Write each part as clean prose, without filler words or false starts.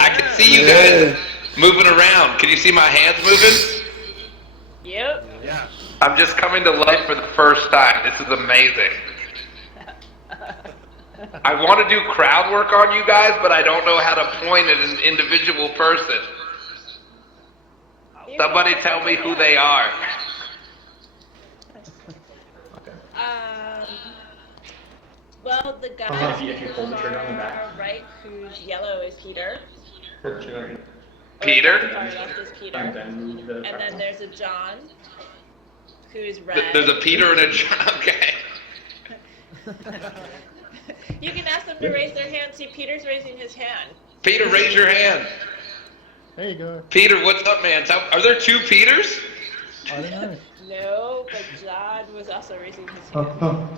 I can see you guys moving around. Can you see my hands moving? Yep. Yeah. I'm just coming to life for the first time. This is amazing. I want to do crowd work on you guys, but I don't know how to point at an individual person. Somebody tell me who they are. Well, the guy If you pull the trigger on the back. right, who's yellow, is Peter. Pull the trigger on Peter? Far left is Peter. and then move the And then there's a John, who's red. There's a Peter and a John. Okay. You can ask them to raise their hand. See, Peter's raising his hand. Peter, raise your hand. There you go. Peter, what's up, man? Are there two Peters? I don't know. No, but John was also raising his hand.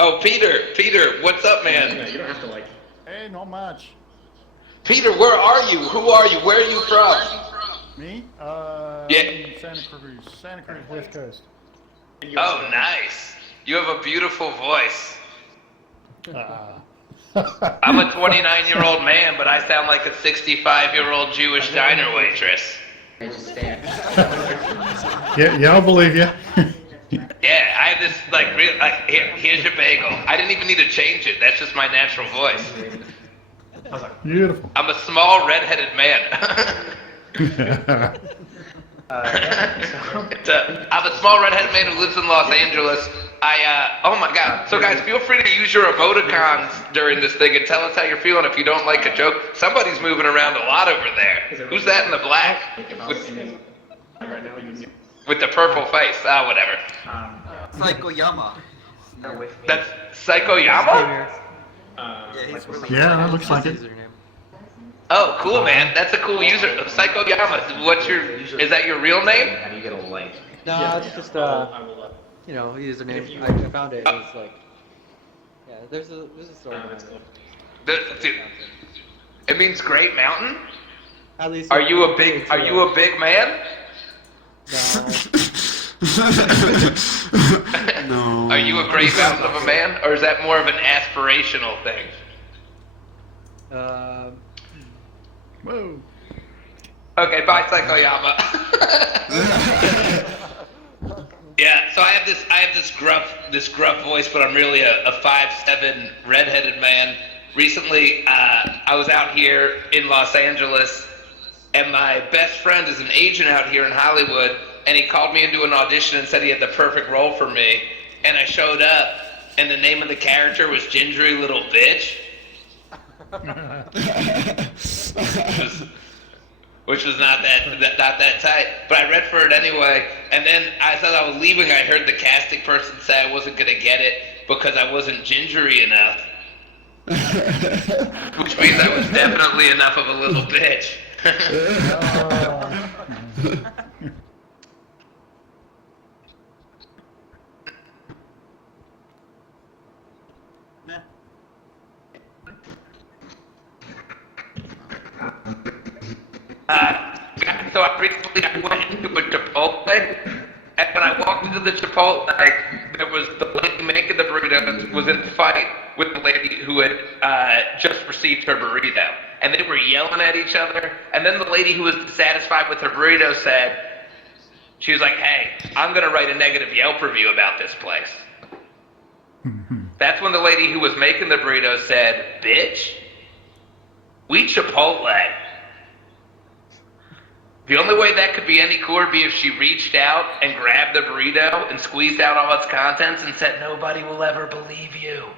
Oh, Peter, what's up, man? Yeah, you don't have to like. Hey, not much. Peter, where are you? Who are you? Where are you from? Me? Yeah. Santa Cruz, West Coast. Oh, nice. You have a beautiful voice. I'm a 29-year-old man, but I sound like a 65-year-old Jewish diner waitress. Yeah, I'll believe you. Yeah, I have this, like, here's your bagel. I didn't even need to change it. That's just my natural voice. Beautiful. I'm a small, red-headed man. I'm a small, red-headed man who lives in Los Angeles. Oh my God. So guys, feel free to use your emoticons during this thing and tell us how you're feeling if you don't like a joke. Somebody's moving around a lot over there. Who's that in the black? With the purple face. Whatever. Psycho-Yama. That's Psycho Yama? Yeah, that looks like it. Oh, cool, man. That's a cool user. Psycho Yama. Is that your real name? How do you get a link? No, it's just username. I found it. It's like, yeah, there's a story behind it. Dude, it means Great Mountain? At least. Are you a big man? No. Are you a great mountain of a man, or is that more of an aspirational thing? Whoa. Okay, bye, Psychoyama. Yeah, so I have this gruff voice, but I'm really a 5'7" redheaded man. Recently, I was out here in Los Angeles, and my best friend is an agent out here in Hollywood, and he called me into an audition and said he had the perfect role for me. And I showed up, and the name of the character was Gingery Little Bitch. Which was not that tight, but I read for it anyway. And then as I was leaving, I heard the casting person say I wasn't gonna get it because I wasn't gingery enough. Which means I was definitely enough of a little bitch. So I recently went into a Chipotle, and when I walked into the Chipotle, there was the lady making the burrito was in a fight with the lady who had just received her burrito, and they were yelling at each other. And then the lady who was dissatisfied with her burrito said, she was like, "Hey, I'm gonna write a negative Yelp review about this place." That's when the lady who was making the burrito said, "Bitch, we Chipotle." The only way that could be any cooler would be if she reached out and grabbed the burrito and squeezed out all its contents and said, "Nobody will ever believe you."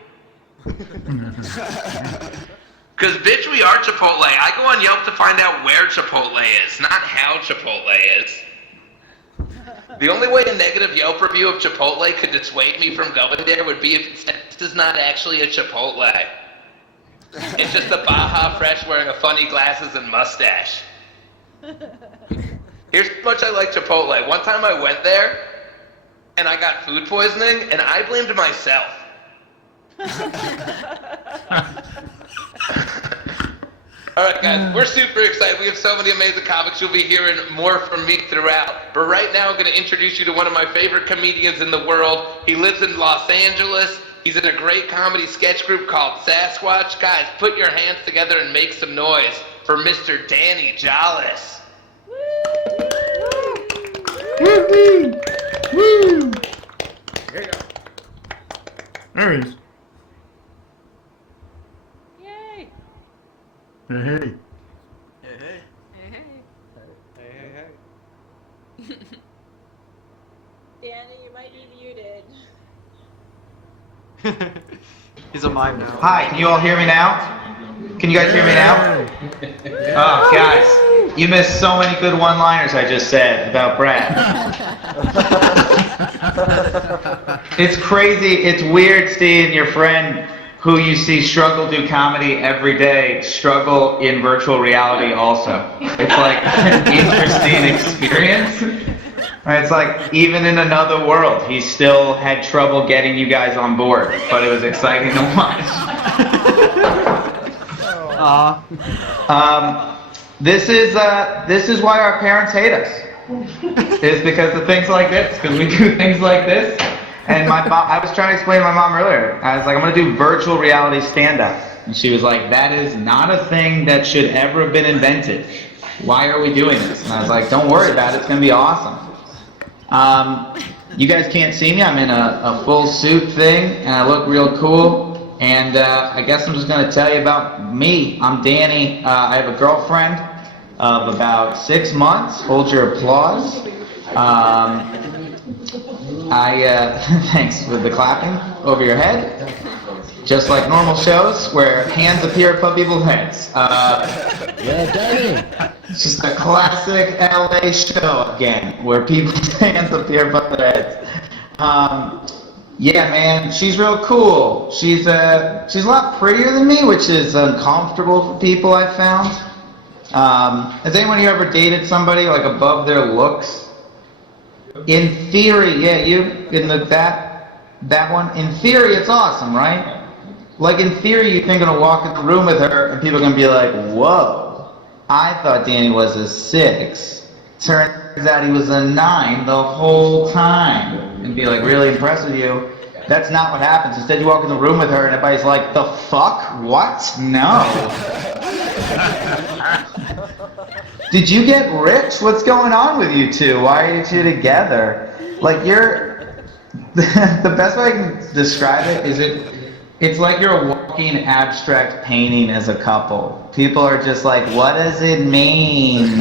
Because, bitch, we are Chipotle. I go on Yelp to find out where Chipotle is, not how Chipotle is. The only way a negative Yelp review of Chipotle could dissuade me from going there would be if it said, "This is not actually a Chipotle. It's just a Baja Fresh wearing a funny glasses and mustache." Here's how much I like Chipotle. One time I went there, and I got food poisoning, and I blamed myself. Alright guys, we're super excited. We have so many amazing comics. You'll be hearing more from me throughout. But right now I'm going to introduce you to one of my favorite comedians in the world. He lives in Los Angeles. He's in a great comedy sketch group called Sasquatch. Guys, put your hands together and make some noise for Mr. Danny Jolles. Woo! Woo! There he is. Yay! Hey, hey. Hey. Danny, you might be muted. He's a mime now. Hi, can you all hear me now? Can you guys hear me now? Oh, guys, you missed so many good one-liners I just said about Brad. It's crazy, it's weird seeing your friend who you see struggle do comedy every day, struggle in virtual reality also. It's like an interesting experience. It's like, even in another world, he still had trouble getting you guys on board, but it was exciting to watch. This is why our parents hate us. It's because of things like this, because we do things like this. And my mom, I was trying to explain to my mom earlier, I was like, I'm going to do virtual reality stand-up. And she was like, that is not a thing that should ever have been invented. Why are we doing this? And I was like, don't worry about it, it's going to be awesome. You guys can't see me, I'm in a full suit thing, and I look real cool. And I guess I'm just going to tell you about me. I'm Danny. I have a girlfriend of about 6 months. Hold your applause. Thanks for the clapping over your head. Just like normal shows where hands appear above people's heads. Yeah, Danny. It's just a classic LA show again, where people's hands appear above their heads. Yeah, man, she's real cool. She's a lot prettier than me, which is uncomfortable for people, I've found. Has anyone here ever dated somebody like above their looks? In theory, yeah, that one. In theory, it's awesome, right? Like in theory, you think you're gonna walk in the room with her and people are gonna be like, "Whoa, I thought Danny was a 6. Turns out he was a 9 the whole time," and be like really impressed with you. That's not what happens. Instead, you walk in the room with her and everybody's like, "The fuck? What? No." Did you get rich? What's going on with you two? Why are you two together? Like the best way I can describe it is it's like you're a walking abstract painting as a couple. People are just like, what does it mean?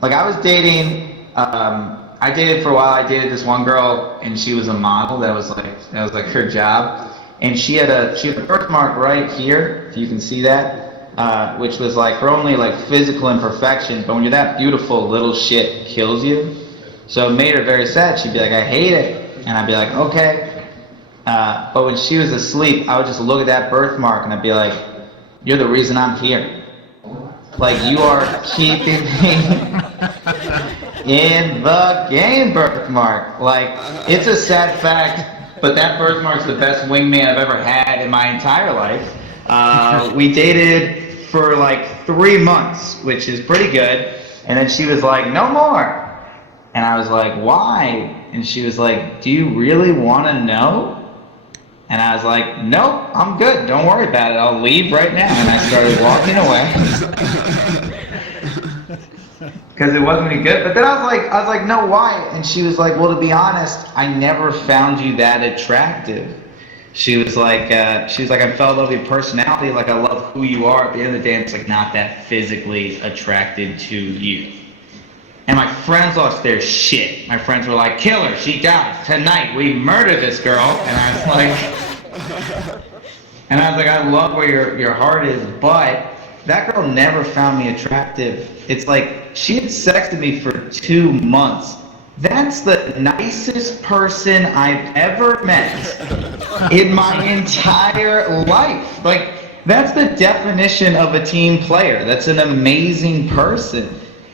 Like I was dating, I dated for a while, I dated this one girl and she was a model, that was like her job. And she had a birthmark right here, if you can see that, which was like her only like physical imperfection, but when you're that beautiful, little shit kills you. So it made her very sad. She'd be like, I hate it. And I'd be like, okay. But when she was asleep, I would just look at that birthmark and I'd be like, you're the reason I'm here. Like, you are keeping me in the game, birthmark. Like, it's a sad fact, but that birthmark's the best wingman I've ever had in my entire life. We dated for like 3 months, which is pretty good. And then she was like, no more. And I was like, why? And she was like, do you really want to know? And I was like, nope, I'm good. Don't worry about it. I'll leave right now. And I started walking away. Because it wasn't any good. But then I was like, no, why? And she was like, well, to be honest, I never found you that attractive. She was like, I fell in love with your personality. Like, I love who you are. At the end of the day, it's like not that physically attracted to you. And my friends lost their shit. My friends were like, kill her, she dies. Tonight, we murder this girl. And I was like, I love where your heart is, but that girl never found me attractive. It's like, she had sex with me for 2 months. That's the nicest person I've ever met in my entire life. Like, that's the definition of a team player. That's an amazing person.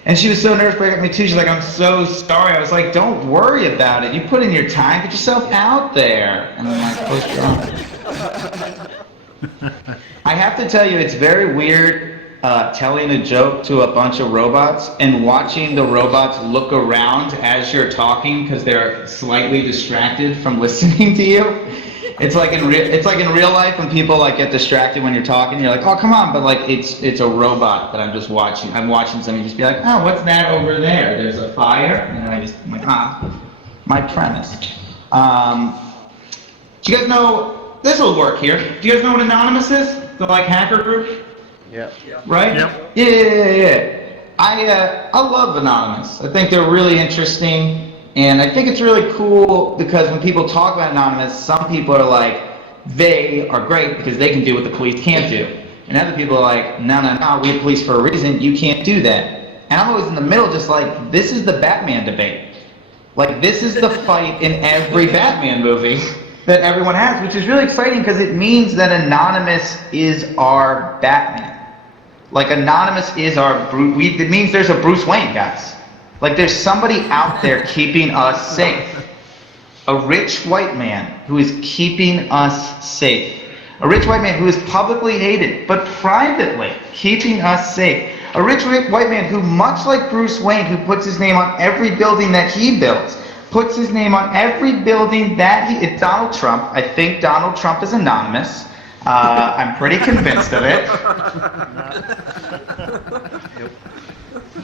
And she was so nervous breaking up with me too. She's like, I'm so sorry. I was like, don't worry about it. You put in your time, get yourself out there. And I'm like, oh, strong. I have to tell you, it's very weird telling a joke to a bunch of robots and watching the robots look around as you're talking because they're slightly distracted from listening to you. It's like in real life when people like get distracted when you're talking. You're like, oh come on, but like it's a robot that I'm just watching. I'm watching somebody just be like, oh, what's that over there? There's a fire, and then I'm like, my premise. Do you guys know this will work here? Do you guys know what Anonymous is? The like hacker group? Yep. Right? Yep. Yeah. I love Anonymous. I think they're really interesting, and I think it's really cool because when people talk about Anonymous, some people are like, they are great because they can do what the police can't do. And other people are like, no, we have police for a reason, you can't do that. And I'm always in the middle just like, this is the Batman debate. Like, this is the fight in every Batman movie that everyone has, which is really exciting because it means that Anonymous is our Batman. Like, Anonymous is our it means there's a Bruce Wayne, guys. Like, there's somebody out there keeping us safe. A rich white man who is keeping us safe. A rich white man who is publicly hated, but privately keeping us safe. A rich white man who, much like Bruce Wayne, who puts his name on every building that he builds, puts his name on every building that it's Donald Trump. I think Donald Trump is anonymous. I'm pretty convinced of it.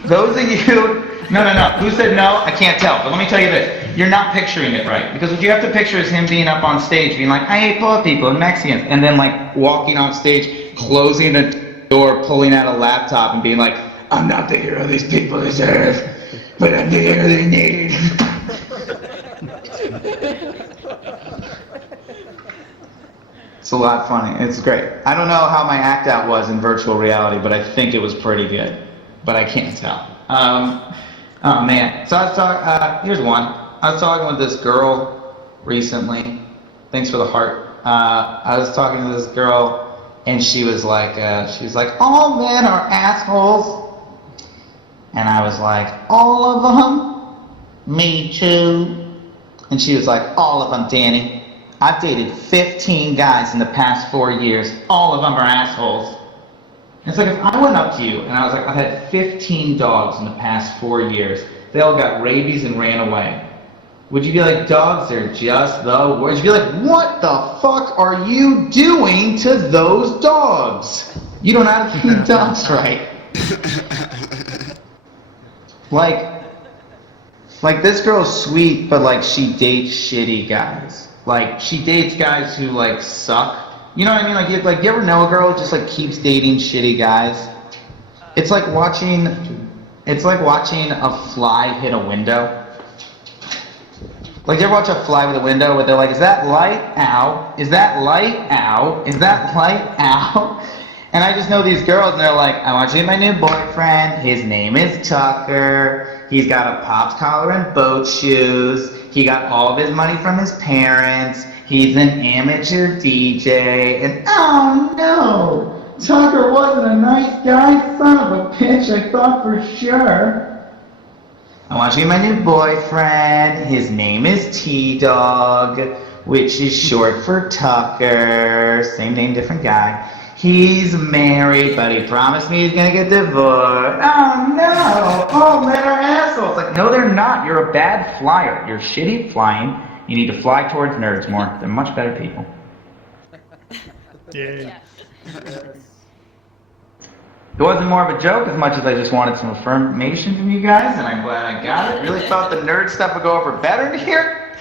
Those of you, no. Who said no? I can't tell. But let me tell you this. You're not picturing it right. Because what you have to picture is him being up on stage, being like, I hate poor people and Mexicans. And then like walking on stage, closing the door, pulling out a laptop and being like, I'm not the hero these people deserve, but I'm the hero they need. It's a lot funny. It's great. I don't know how my act out was in virtual reality, but I think it was pretty good. But I can't tell. Oh man. So I was talking, here's one. I was talking with this girl recently. Thanks for the heart. I was talking to this girl and she was like, all men are assholes. And I was like, all of them? Me too. And she was like, all of them, Danny. I've dated 15 guys in the past 4 years. All of them are assholes. And it's like if I went up to you and I was like, I've had 15 dogs in the past 4 years. They all got rabies and ran away. Would you be like, dogs are just the worst? You'd be like, what the fuck are you doing to those dogs? You don't have to feed dogs right. Like this girl's sweet, but like she dates shitty guys. Like she dates guys who like suck. You know what I mean? Like you ever know a girl who just like keeps dating shitty guys? It's like watching a fly hit a window. Like, you ever watch a fly with a window where they're like, is that light? Ow. Is that light? Ow. Is that light? Ow. And I just know these girls, and they're like, I want you to meet my new boyfriend. His name is Tucker. He's got a Pops collar and boat shoes. He got all of his money from his parents. He's an amateur DJ. And oh no, Tucker wasn't a nice guy. Son of a bitch, I thought for sure. I want you to meet my new boyfriend. His name is T-Dog, which is short for Tucker. Same name, different guy. He's married, but he promised me he's gonna get divorced. Oh no! Oh, men are assholes. Like, no, they're not. You're a bad flyer. You're shitty at flying. You need to fly towards nerds more. They're much better people. Yeah. It wasn't more of a joke as much as I just wanted some affirmation from you guys, and I'm glad I got it. Really thought the nerd stuff would go over better here,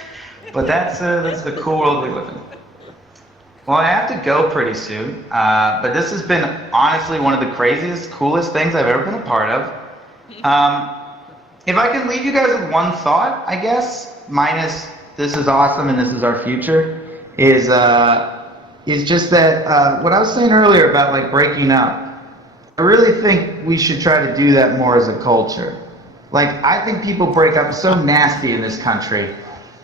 but that's the cool world we live in. Well, I have to go pretty soon, but this has been honestly one of the craziest, coolest things I've ever been a part of. If I can leave you guys with one thought, I guess, minus this is awesome and this is our future, is just that what I was saying earlier about like breaking up. I really think we should try to do that more as a culture. Like, I think people break up so nasty in this country.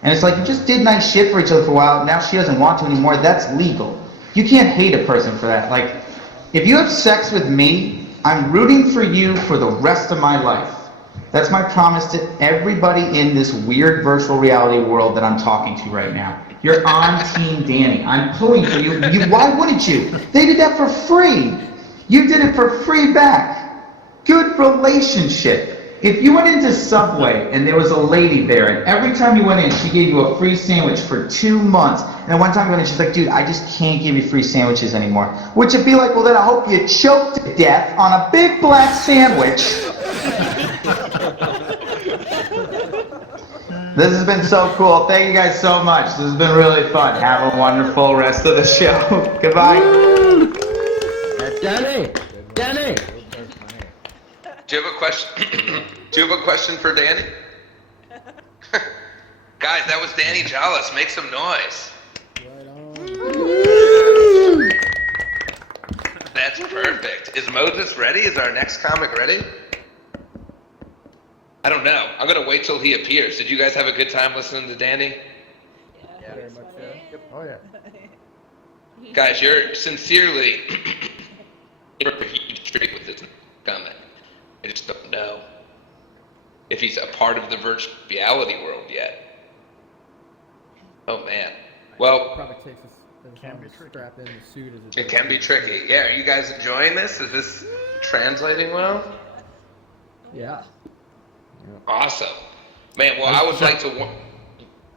And it's like, you just did nice shit for each other for a while, now she doesn't want to anymore, that's legal. You can't hate a person for that. Like, if you have sex with me, I'm rooting for you for the rest of my life. That's my promise to everybody in this weird virtual reality world that I'm talking to right now. You're on Team Danny. I'm pulling for you. Why wouldn't you? They did that for free. You did it for free back. Good relationship. If you went into Subway and there was a lady there, and every time you went in, she gave you a free sandwich for 2 months, and then one time you went in, she's like, dude, I just can't give you free sandwiches anymore. Would you be like, well, then I hope you choke to death on a big black sandwich? This has been so cool. Thank you guys so much. This has been really fun. Have a wonderful rest of the show. Goodbye. Danny! Danny! Do you have a question? Do you have a question for Danny? Guys, that was Danny Jolles. Make some noise. Right on. That's perfect. Is Moses ready? Is our next comic ready? I don't know. I'm gonna wait till he appears. Did you guys have a good time listening to Danny? Yeah, very much so. Yep. Oh, yeah. Guys, you're sincerely you're a huge treat with this comment. I just don't know if he's a part of the virtual reality world yet. Oh man. Well, Probably takes us as long as strap in the suit as it can be tricky. Yeah, are you guys enjoying this? Is this translating well? Yeah. Awesome. Man, well, I would like to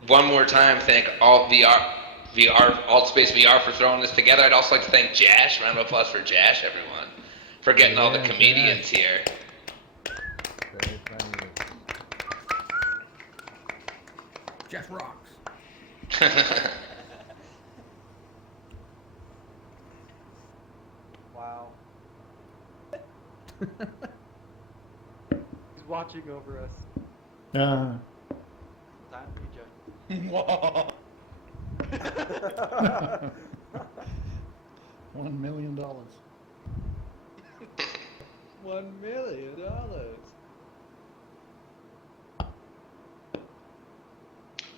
one more time thank all AltspaceVR for throwing this together. I'd also like to thank Jash. Round of applause for Jash, everyone, for getting all the comedians here. Very friendly. Jeff rocks. Wow. He's watching over us. Time Egypt. $1 million. $1 million.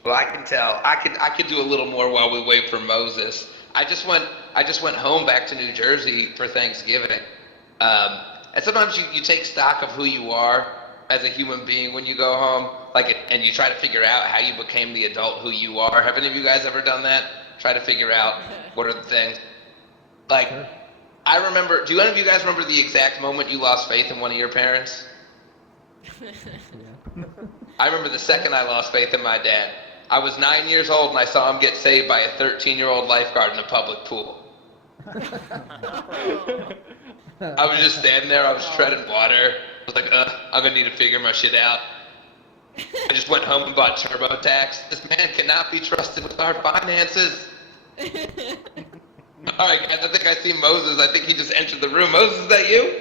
Well, I can tell. I could do a little more while we wait for Moses. I just went home back to New Jersey for Thanksgiving. And sometimes you take stock of who you are as a human being when you go home, and you try to figure out how you became the adult who you are. Have any of you guys ever done that? Try to figure out what are the things. Sure. I remember. Do any of you guys remember the exact moment you lost faith in one of your parents? Yeah. I remember the second I lost faith in my dad. I was 9 years old and I saw him get saved by a 13-year-old lifeguard in a public pool. I was just standing there, I was treading water. I was like, I'm gonna need to figure my shit out. I just went home and bought TurboTax. This man cannot be trusted with our finances. Alright guys, I think I see Moses. I think he just entered the room. Moses, is that you?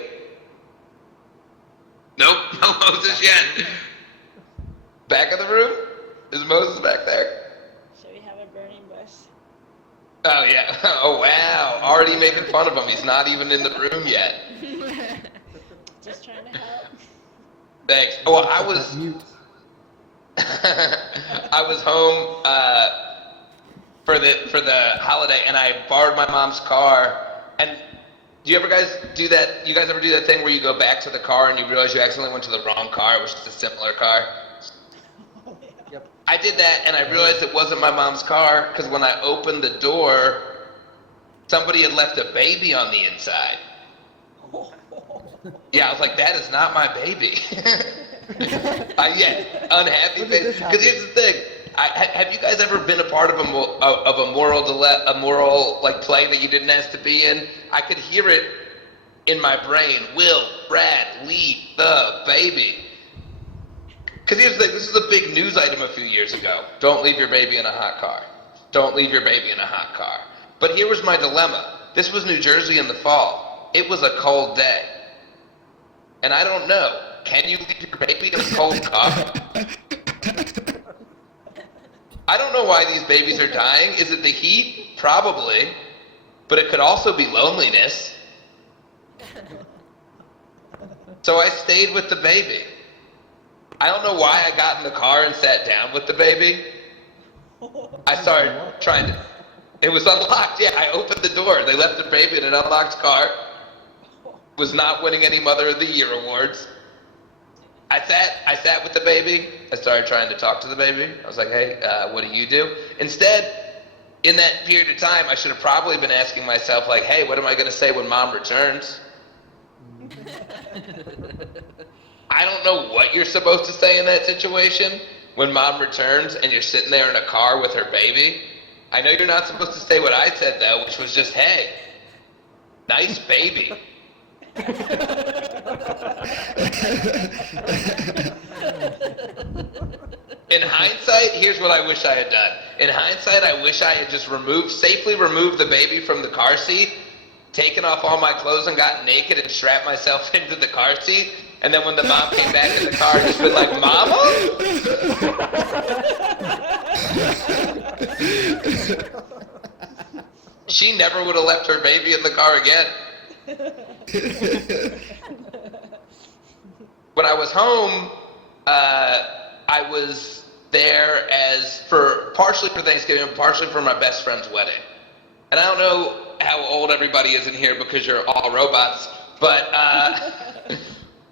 Nope, no Moses yet. Back of the room? Is Moses back there? So we have a burning bush. Oh yeah. Oh wow. Already making fun of him. He's not even in the room yet. Just trying to help. Thanks. Well, I was Mute. I was home for the holiday, and I borrowed my mom's car. And do you guys do that? You guys ever do that thing where you go back to the car and you realize you accidentally went to the wrong car? It was just a similar car. Yep. I did that, and I realized it wasn't my mom's car because when I opened the door, somebody had left a baby on the inside. Yeah, I was like, that is not my baby. Unhappy face. Because here's the thing: have you guys ever been a part of a moral like play that you didn't ask to be in? I could hear it in my brain. Will Brad leave the baby? Because here's the thing: this is a big news item a few years ago. Don't leave your baby in a hot car. Don't leave your baby in a hot car. But here was my dilemma. This was New Jersey in the fall. It was a cold day. And I don't know. Can you leave your baby in a cold car? I don't know why these babies are dying. Is it the heat? Probably. But it could also be loneliness. So I stayed with the baby. I don't know why I got in the car and sat down with the baby. I started trying to... It was unlocked, yeah. I opened the door. They left the baby in an unlocked car. Was not winning any Mother of the Year awards. I sat with the baby. I started trying to talk to the baby. I was like, hey, what do you do? Instead, in that period of time, I should have probably been asking myself, like, hey, what am I going to say when Mom returns? I don't know what you're supposed to say in that situation when mom returns and you're sitting there in a car with her baby. I know you're not supposed to say what I said though, which was just, hey, nice baby. In hindsight, here's what I wish I had done. In hindsight, I wish I had just safely removed the baby from the car seat, taken off all my clothes and got naked and strapped myself into the car seat, and then when the mom came back in the car, just been like, Mama? She never would have left her baby in the car again. When I was home, I was there partially for Thanksgiving and partially for my best friend's wedding. And I don't know how old everybody is in here because you're all robots, but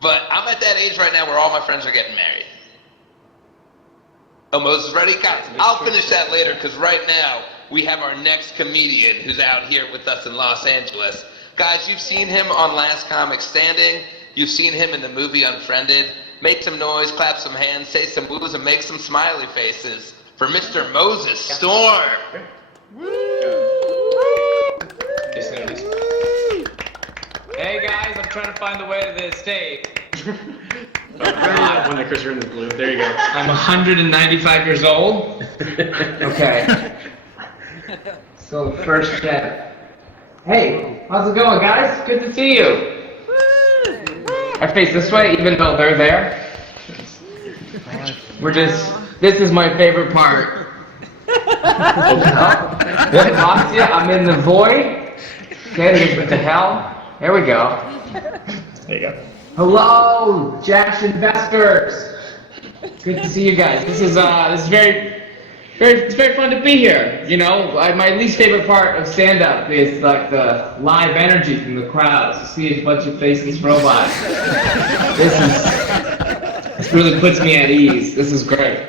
but I'm at that age right now where all my friends are getting married. Oh, Moses ready? Guys, I'll finish that later because right now we have our next comedian who's out here with us in Los Angeles. Guys, you've seen him on Last Comic Standing. You've seen him in the movie Unfriended. Make some noise, clap some hands, say some woos, and make some smiley faces for Mr. Moses Storm. Hey guys, I'm trying to find the way to the stage. When the cursor in the blue. There you go. I'm 195 years old. Okay. So the first step. Hey, how's it going, guys? Good to see you. I face this way, even though they're there. This is my favorite part. I lost you. I'm in the void. Okay, what the hell? There we go. There you go. Hello, Jash investors. Good to see you guys. This is it's very fun to be here. You know, my least favorite part of stand-up is like the live energy from the crowds. To see a bunch of faceless robots. This really puts me at ease. This is great.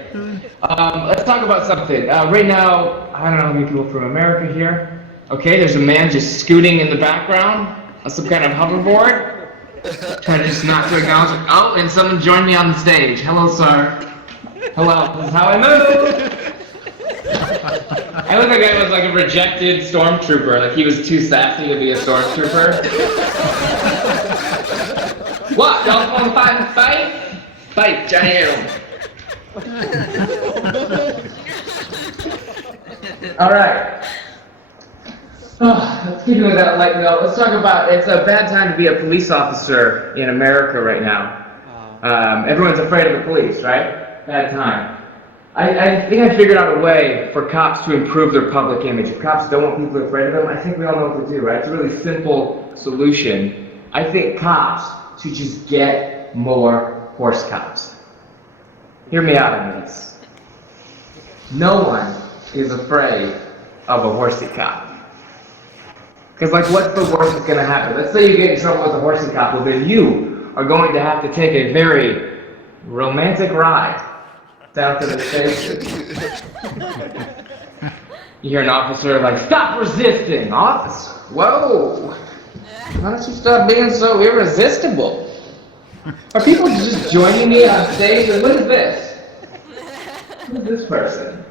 Let's talk about something. Right now, I don't know how many people from America here. Okay, there's a man just scooting in the background on some kind of hoverboard. Trying to just not to acknowledge it. Oh, and someone joined me on the stage. Hello, sir. Hello. This is how I move. I look like I was like a rejected stormtrooper. Like he was too sassy to be a stormtrooper. What? Y'all want to fight? Fight, jam. All right. Let's keep it with that light note. Let's talk about, it's a bad time to be a police officer in America right now. Everyone's afraid of the police, right? Bad time. I think I figured out a way for cops to improve their public image. If cops don't want people afraid of them, I think we all know what to do, right? It's a really simple solution. I think cops should just get more horse cops. Hear me out on this. No one is afraid of a horsey cop. Because, like, what's the worst that's going to happen? Let's say you get in trouble with a horsey cop, well, then you are going to have to take a very romantic ride down to the station. You hear an officer like, stop resisting, officer. Whoa. Why don't you stop being so irresistible? Are people just joining me on stage? And what is this? Who is this person?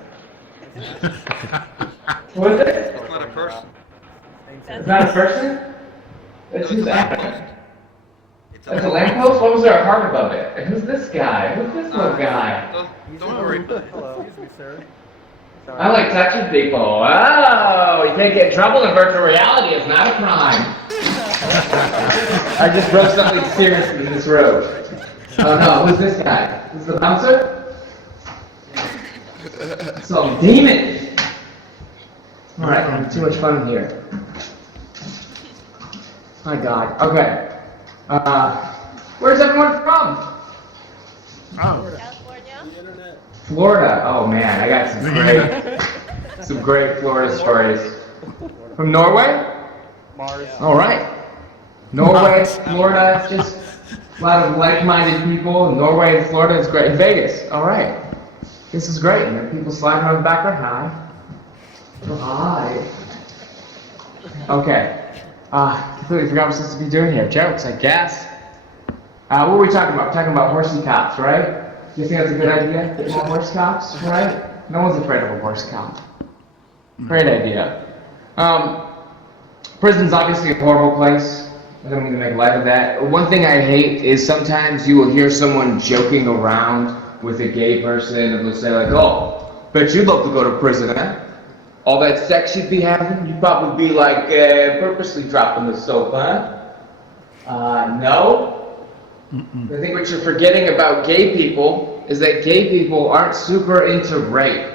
What is it? It's not a person. It's not a person? It's who's that? That's a lamppost? What was there a heart above it? And who's this guy? Who's this little guy? Don't worry. Hello. Excuse me, sir. I like touching people. Oh, you can't get in trouble in virtual reality. It's not a crime. I just broke something serious in this room. Oh no, who's this guy? Is this the bouncer? Some demon. Alright, I'm having too much fun here. My God. Okay. Where's everyone from? California? Florida. Oh man, I got some great Florida stories. From Norway? Mars. All right. Norway, Florida, it's just a lot of like-minded people. Norway and Florida is great. Vegas. All right. This is great. You know, people sliding on the background. Hi. Oh, hi. Okay. Completely forgot what I'm supposed to be doing here. Jokes, I guess. What were we talking about? Talking about horsey cops, right? You think that's a good idea? Get more horse cops, right? No one's afraid of a horse cop. Great idea. Prison's obviously a horrible place. I don't mean to make light of that. One thing I hate is sometimes you will hear someone joking around with a gay person and they'll say like, oh, bet you'd love to go to prison, eh? All that sex you'd be having, you'd probably be like purposely dropping the soap, huh? No. I think what you're forgetting about gay people is that gay people aren't super into rape.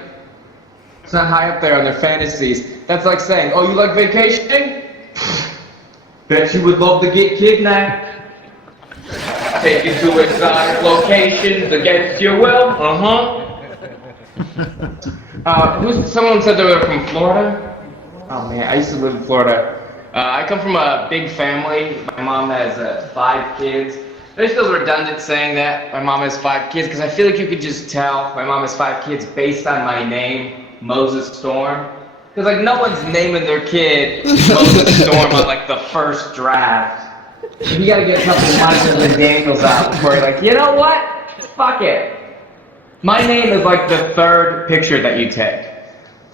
It's not high up there on their fantasies. That's like saying, oh, you like vacationing? Bet you would love to get kidnapped. Take you to exotic locations against your will. Someone said they were from Florida? Oh man, I used to live in Florida. I come from a big family. My mom has 5 kids. It feels redundant saying that my mom has 5 kids because I feel like you could just tell my mom has 5 kids based on my name, Moses Storm. Because like no one's naming their kid Moses Storm on like the first draft. You gotta get a couple of Monsters and Daniels out before you're like, you know what? Fuck it. My name is like the 3rd picture that you take.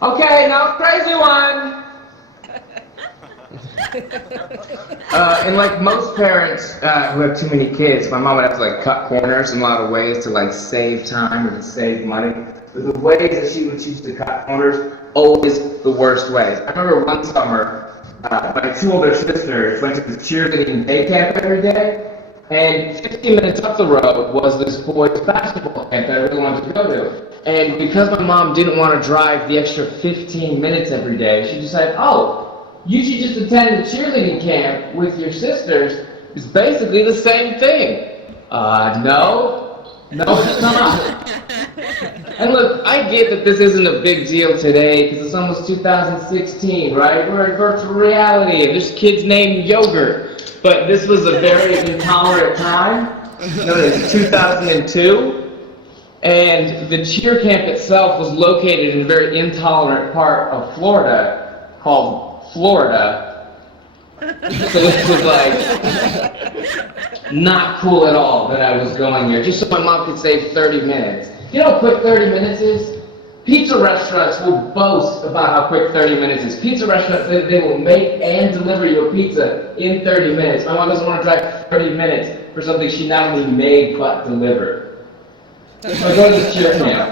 Okay, now crazy one. And like most parents who have too many kids, my mom would have to like cut corners in a lot of ways to like save time or to save money. But the ways that she would choose to cut corners, always the worst ways. I remember one summer, my 2 older sisters went to the cheerleading day camp every day, and 15 minutes up the road was this boys' basketball camp that I really wanted to go to. And because my mom didn't want to drive the extra 15 minutes every day, she decided, oh, you should just attend the cheerleading camp with your sisters. It's basically the same thing. No, it's not. And look, I get that this isn't a big deal today because it's almost 2016, right? We're in virtual reality and there's kids named Yogurt. But this was a very intolerant time, known as 2002. And the cheer camp itself was located in a very intolerant part of Florida called Florida. So this was like not cool at all that I was going here, just so my mom could save 30 minutes. You know how quick 30 minutes is? Pizza restaurants will boast about how quick 30 minutes is. Pizza restaurants, they will make and deliver your pizza in 30 minutes. My mom doesn't want to drive 30 minutes for something she not only made but delivered. So I go to this cheer camp.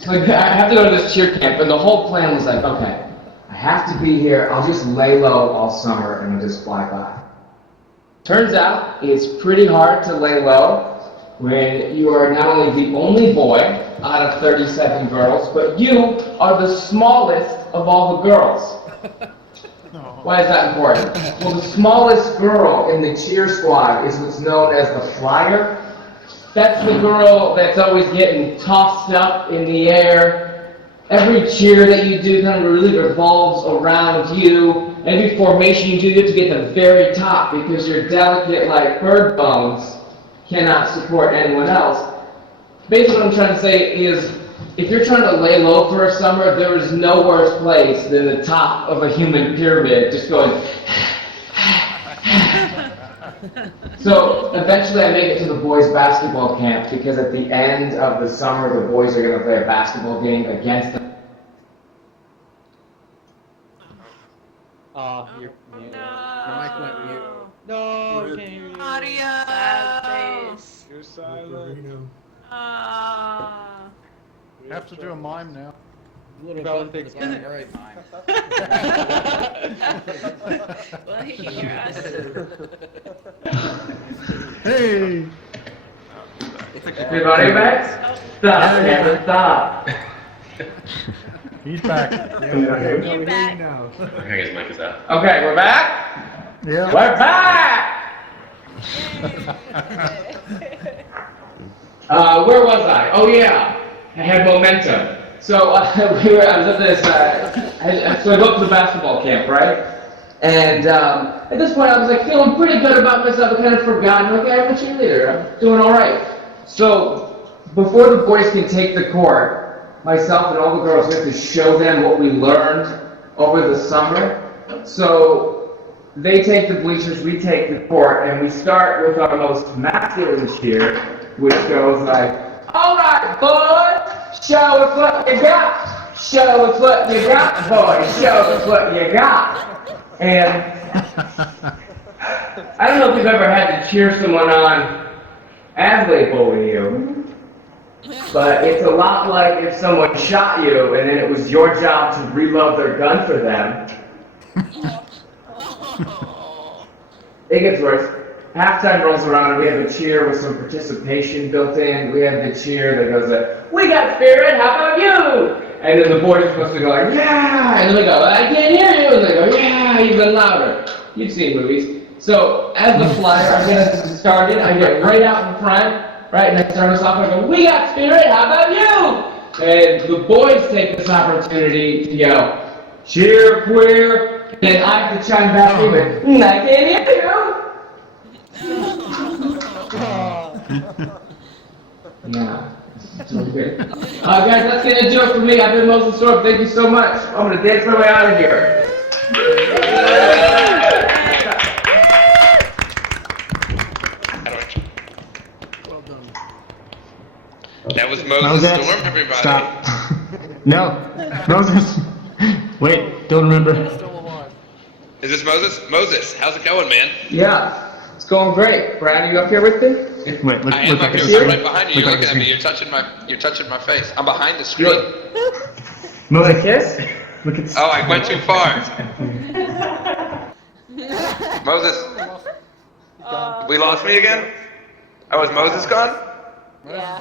So I have to go to this cheer camp, and the whole plan was like, okay, I have to be here, I'll just lay low all summer and I'll just fly by. Turns out, it's pretty hard to lay low when you are not only the only boy out of 37 girls, but you are the smallest of all the girls. Why is that important? Well, the smallest girl in the cheer squad is what's known as the flyer. That's the girl that's always getting tossed up in the air. Every cheer that you do kind of really revolves around you. Every formation you do, you have to get to the very top because your delicate, like bird bones, cannot support anyone else. Basically what I'm trying to say is, if you're trying to lay low for a summer, there is no worse place than the top of a human pyramid, just going. So eventually I make it to the boys' basketball camp because at the end of the summer, the boys are going to play a basketball game against them. You're mute. Your mic went mute. No, can't hear you. Audio. Sad face. You're silent. Have to do a mime now. Little Probably bump fix in the it. bottom right, mine. Well, he can hear us. Hey! Everybody back? Stop, Cameron, stop. He's back. You're back. I think his mic is out. Okay, we're back? Yeah. We're back! Where was I? Oh yeah, I had momentum. So I was at this, so I go up to the basketball camp, right? And at this point I was like feeling pretty good about myself. I kind of forgotten, okay, I'm a cheerleader, I'm doing all right. So before the boys can take the court, myself and all the girls, we have to show them what we learned over the summer. So they take the bleachers, we take the court, and we start with our most masculine cheer, which goes like, all right, boy, show us what you got. Show us what you got, boy. Show us what you got. And I don't know if you've ever had to cheer someone on as they bully you, but it's a lot like if someone shot you and then it was your job to reload their gun for them. It gets worse. Halftime rolls around and we have a cheer with some participation built in. We have the cheer that goes like, we got spirit, how about you? And then the boys are supposed to go like, yeah! And then we go, I can't hear you! And they go, yeah, even louder. You've seen movies. So as the flyer, I get us started, I get right out in front, right, and I start us off, I go, we got spirit, how about you? And the boys take this opportunity to yell, cheer queer, and then I have to chime back in with, I can't hear you! Yeah. So good. Guys, that's gonna do it for me. I've been Moses Thorpe. Thank you so much. I'm gonna dance my way out of here. Well done. That was Moses Storm, everybody. Stop. No. Moses. Wait, don't remember. Still alive. Is this Moses? Moses, how's it going, man? Yeah, it's going great. Brad, are you up here with me? Wait, look I am back up at here. the I'm screen. right behind you. You're Look back looking at at the me. You're touching my face. I'm behind the screen. Moses, Kiss? look at. Oh, I went too far. Moses, we lost me again? Oh, was Moses gone? Yeah.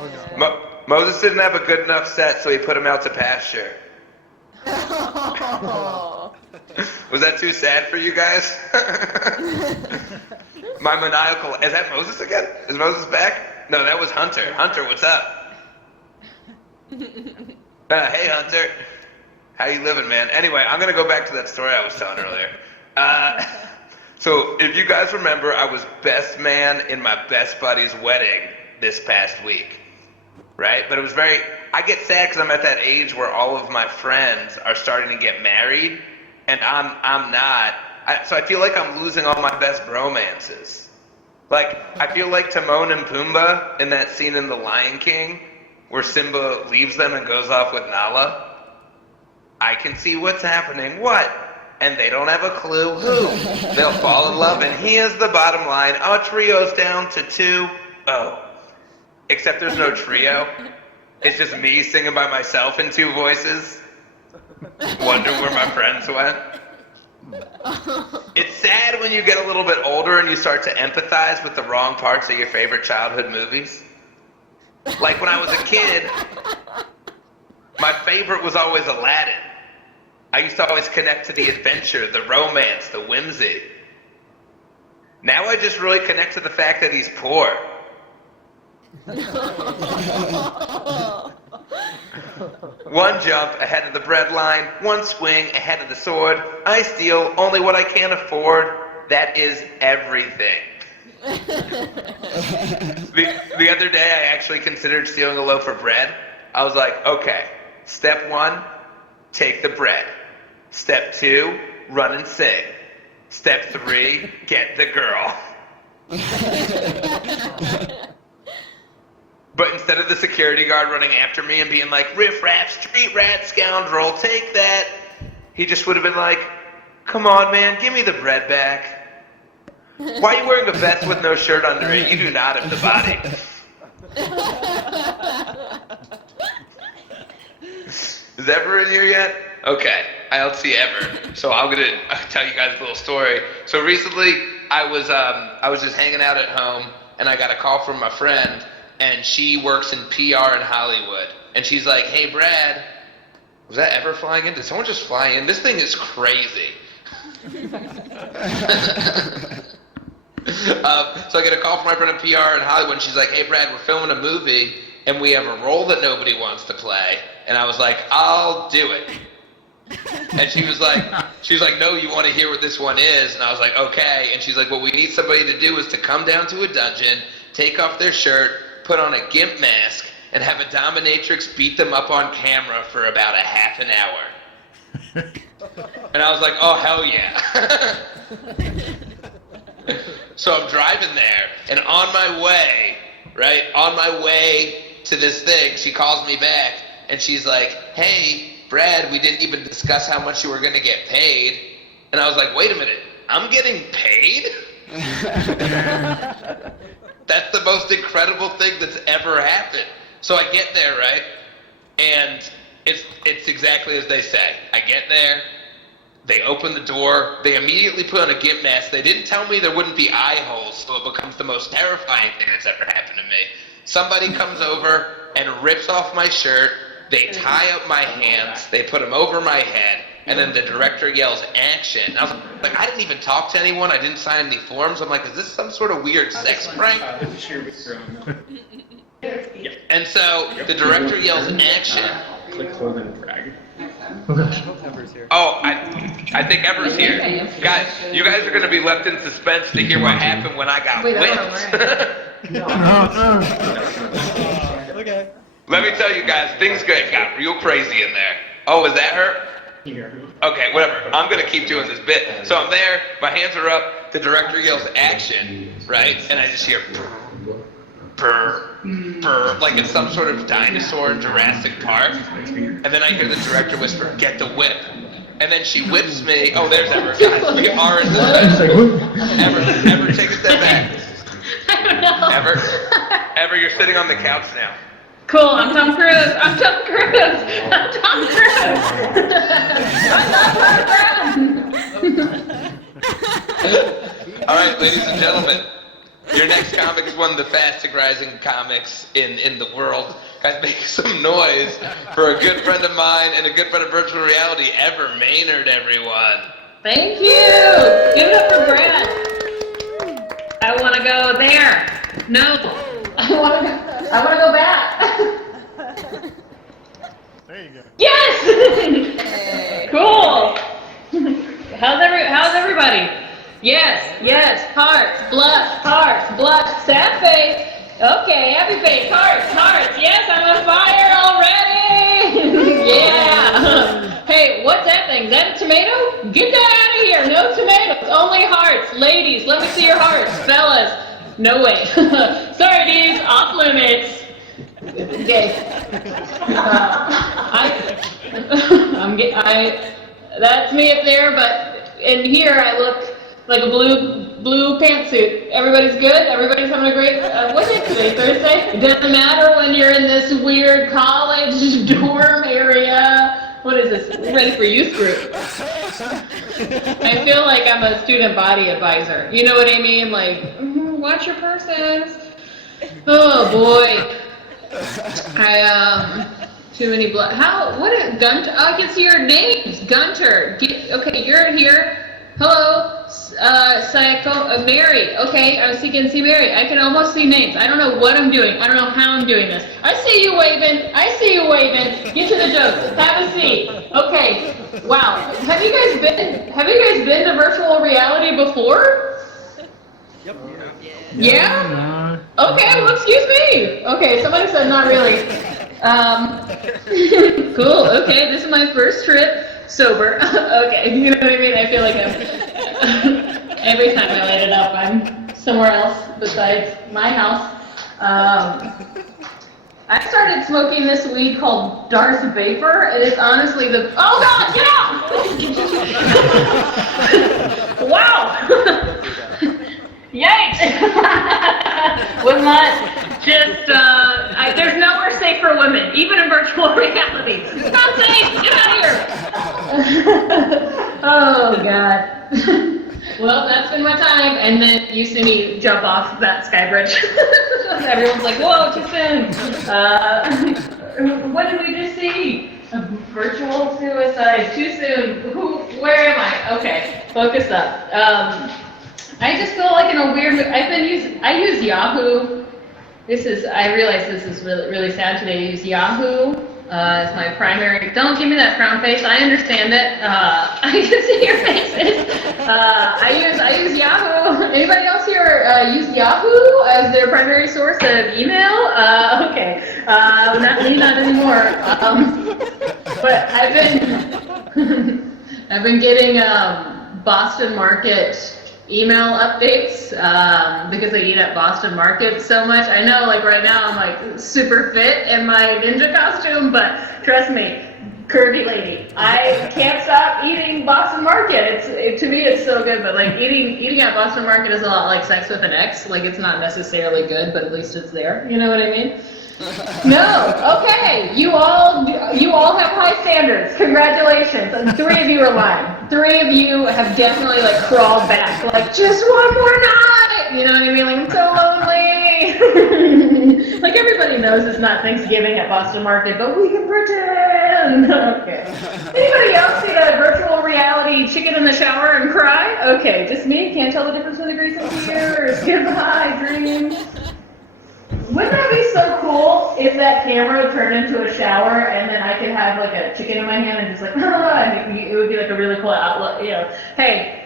Moses didn't have a good enough set, so he put him out to pasture. Was that too sad for you guys? My maniacal. Is that Moses again? Is Moses back? No, that was Hunter. Hunter, what's up? Hey, Hunter. How you living, man? Anyway, I'm gonna go back to that story I was telling earlier. So, if you guys remember, I was best man in my best buddy's wedding this past week, right? But it was I get sad because I'm at that age where all of my friends are starting to get married, and I'm not. So I feel like I'm losing all my best bromances. Like, I feel like Timon and Pumbaa in that scene in The Lion King, where Simba leaves them and goes off with Nala. I can see what's happening. What? And they don't have a clue who. They'll fall in love, and here's the bottom line. Our trio's down to 2. Oh. Except there's no trio. It's just me singing by myself in 2 voices. Wondering where my friends went. It's sad when you get a little bit older and you start to empathize with the wrong parts of your favorite childhood movies. Like when I was a kid, my favorite was always Aladdin. I used to always connect to the adventure, the romance, the whimsy. Now I just really connect to the fact that he's poor. One jump ahead of the breadline, one swing ahead of the sword. I steal only what I can't afford. That is everything. The other day I actually considered stealing a loaf of bread. I was like, okay, step 1, take the bread. Step 2, run and sing. Step 3, get the girl. But instead of the security guard running after me and being like, riff-raff, street rat, scoundrel, take that, he just would have been like, come on, man, give me the bread back. Why are you wearing a vest with no shirt under it? You do not have the body. Is Ever in here yet? Okay, I don't see Ever. So I'm gonna tell you guys a little story. So recently, I was just hanging out at home, and I got a call from my friend, and she works in PR in Hollywood. And she's like, hey, Brad, was that Ever flying in? Did someone just fly in? This thing is crazy. So I get a call from my friend in PR in Hollywood, and she's like, hey, Brad, we're filming a movie, and we have a role that nobody wants to play. And I was like, I'll do it. And she was like, no, you want to hear what this one is? And I was like, okay. And she's like, what we need somebody to do is to come down to a dungeon, take off their shirt, put on a gimp mask, and have a dominatrix beat them up on camera for about a half an hour. And I was like, oh, hell yeah. So I'm driving there, and on my way to this thing, she calls me back, and she's like, hey, Brad, we didn't even discuss how much you were going to get paid. And I was like, wait a minute, I'm getting paid? That's the most incredible thing that's ever happened. So I get there, right? And it's exactly as they say. I get there, they open the door, they immediately put on a gimp mask. They didn't tell me there wouldn't be eye holes, so it becomes the most terrifying thing that's ever happened to me. Somebody comes over and rips off my shirt, they tie up my hands, they put them over my head, and then the director yells, action. I was like, I didn't even talk to anyone, I didn't sign any forms. I'm like, is this some sort of weird sex prank? And so the director yells, action. Click hold and drag. Oh, I think Ever's here. Guys, you guys are going to be left in suspense to hear what happened when I got whipped. Okay. Let me tell you guys, things got real crazy in there. Oh, is that her? Okay, whatever. I'm going to keep doing this bit. So I'm there, my hands are up, the director yells action, right? And I just hear brr, brr, like it's some sort of dinosaur in Jurassic Park. And then I hear the director whisper, get the whip. And then she whips me. Oh, there's Ever. Guys, we are in this. Ever, take a step back. I don't know. Ever, you're sitting on the couch now. Cool, I'm Tom Cruise. I'm Tom Cruise. All right, ladies and gentlemen, your next comic is one of the fastest rising comics in the world. Guys, make some noise for a good friend of mine and a good friend of virtual reality, Ever Mainard, everyone. Thank you. Give it up for Brad. I want to go there. No. I want to go back. There you go. Yes. Cool. How's everybody? Yes. Hearts, blush, sad face. Okay, happy face, hearts. Yes, I'm on fire already. Yeah. Hey, what's that thing? Is that a tomato? Get that out of here. No tomatoes, only hearts. Ladies, let me see your hearts. Fellas, no way. Sorry, dudes, off limits. Okay. That's me up there, but in here I look like a blue pantsuit. Everybody's good? Everybody's having a great, what's it today, Thursday? It doesn't matter when you're in this weird college dorm area. What is this? We're ready for youth group. I feel like I'm a student body advisor. You know what I mean? Like, watch your purses. Oh boy. Too many blood. Gunter? Oh, I can see your names. Gunter. Okay, you're in here. Hello. Mary. Okay, I was thinking see Mary. I can almost see names. I don't know what I'm doing. I don't know how I'm doing this. I see you waving. Get to the joke. Have a seat. Okay. Wow. Have you guys been to virtual reality before? Yep. Yeah? Okay, well, excuse me. Okay, somebody said not really. Cool, okay, this is my first trip sober. Okay, you know what I mean? I feel like every time I light it up, I'm somewhere else besides my house. I started smoking this weed called Darth Vapor. It is honestly oh God, get out! Wow! Yikes! Was not just, there's nowhere safe for women, even in virtual reality. It's not safe! Get out of here! Oh, God. Well, that's been my time, and then you see me jump off that sky bridge. Everyone's like, whoa, too soon. What did we just see? A virtual suicide, too soon. Where am I? Okay, focus up. I just feel like in a weird mood. I use Yahoo. I realize this is really, really sad today. I use Yahoo as my primary. Don't give me that frown face. I understand it. I can see your faces. I use Yahoo. Anybody else here use Yahoo as their primary source of email? Okay. Not anymore. But I've I've been getting Boston Market email updates because I eat at Boston Market so much. I know, like right now, I'm like super fit in my ninja costume, but trust me, curvy lady, I can't stop eating Boston Market. To me, it's so good. But like eating at Boston Market is a lot like sex with an ex. Like it's not necessarily good, but at least it's there. You know what I mean? No, okay. You all have high standards. Congratulations. And 3 of you are lying. 3 of you have definitely like crawled back, like just one more night. You know what I mean? Like I'm so lonely. Like everybody knows it's not Thanksgiving at Boston Market, but we can pretend. Okay. Anybody else see a virtual reality chicken in the shower and cry? Okay, just me. Can't tell the difference between the grease and tears. Give the high dreams. Wouldn't that be so cool if that camera turned into a shower and then I could have like a chicken in my hand and just like, and it would be like a really cool outlet, you know. Hey,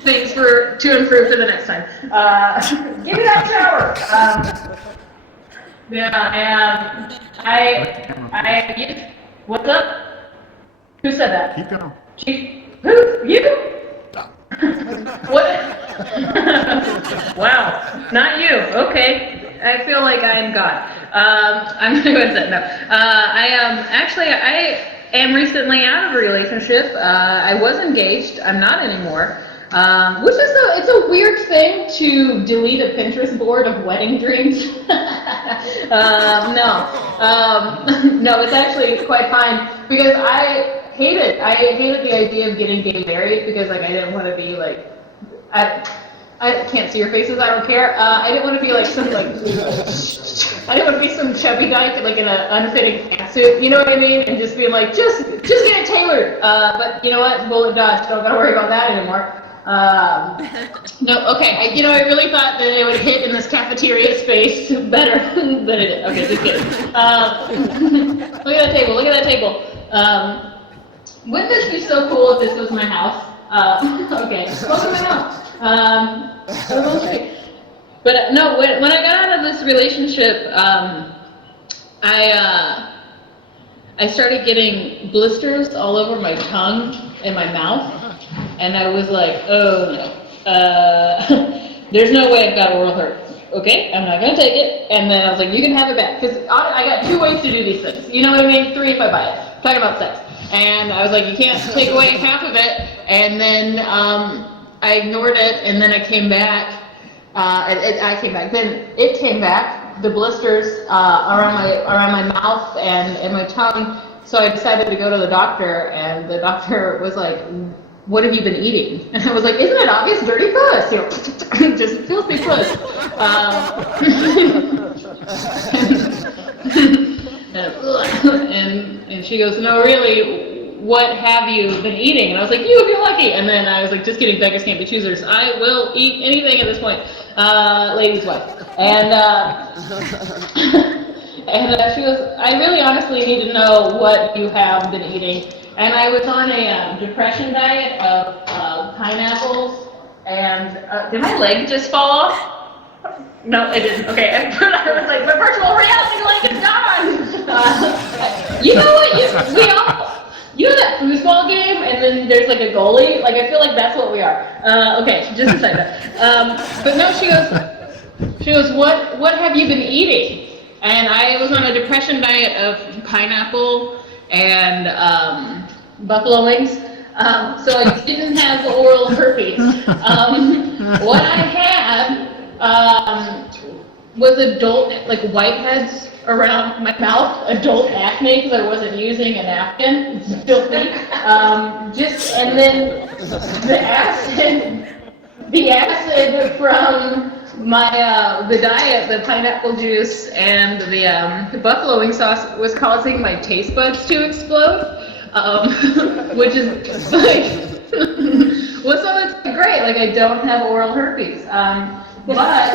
thanks to improve for the next time. Give me that shower. Yeah, and what's up? Who said that? Keep going. Who? You? What? Wow, not you. Okay. I feel like I am God. I'm gonna go ahead and say no. I am recently out of a relationship. I was engaged. I'm not anymore. Which is it's a weird thing to delete a Pinterest board of wedding dreams. No, it's actually quite fine because I hated the idea of getting gay married because like I didn't want to be like I can't see your faces. I don't care. I didn't want to be like some I didn't want to be some chubby dyke like in an unfitting pantsuit. You know what I mean? And just being like, just get it tailored. But you know what? Bullet dodge. Don't gotta worry about that anymore. No. Okay. I really thought that it would hit in this cafeteria space better than it did. Okay, just kidding. Look at that table. Look at that table. Wouldn't this be so cool if this was my house? Okay. Welcome to my house. But no, when I got out of this relationship, I started getting blisters all over my tongue and my mouth, and I was like, oh no, there's no way I've got oral herpes. Okay, I'm not gonna take it. And then I was like, you can have it back, because I got 2 ways to do these things. You know what I mean? 3 if I buy it. I'm talking about sex. And I was like, you can't take away half of it. And then I ignored it, and then I came back. I came back. Then it came back. The blisters around my mouth and my tongue. So I decided to go to the doctor, and the doctor was like, "What have you been eating?" And I was like, "Isn't it obvious? Dirty puss, you know, just filthy puss." And she goes, "No, really. What have you been eating?" And I was like, "You would be lucky." And then I was like, "Just kidding, beggars can't be choosers. I will eat anything at this point." Lady's wife. And she goes, "I really honestly need to know what you have been eating." And I was on a depression diet of pineapples. And did my leg just fall off? No, it didn't. Okay, I was like, my virtual reality leg is gone. You know what? You know that foosball game, and then there's like a goalie? Like, I feel like that's what we are. Okay, just a second. But no, she goes, what have you been eating? And I was on a depression diet of pineapple and buffalo wings. So I didn't have oral herpes. What I had was adult, like whiteheads around my mouth, adult acne because I wasn't using a napkin. It's filthy. And then the acid from my the diet, the pineapple juice and the buffalo wing sauce was causing my taste buds to explode, which is like, well, so it's great. Like I don't have oral herpes. But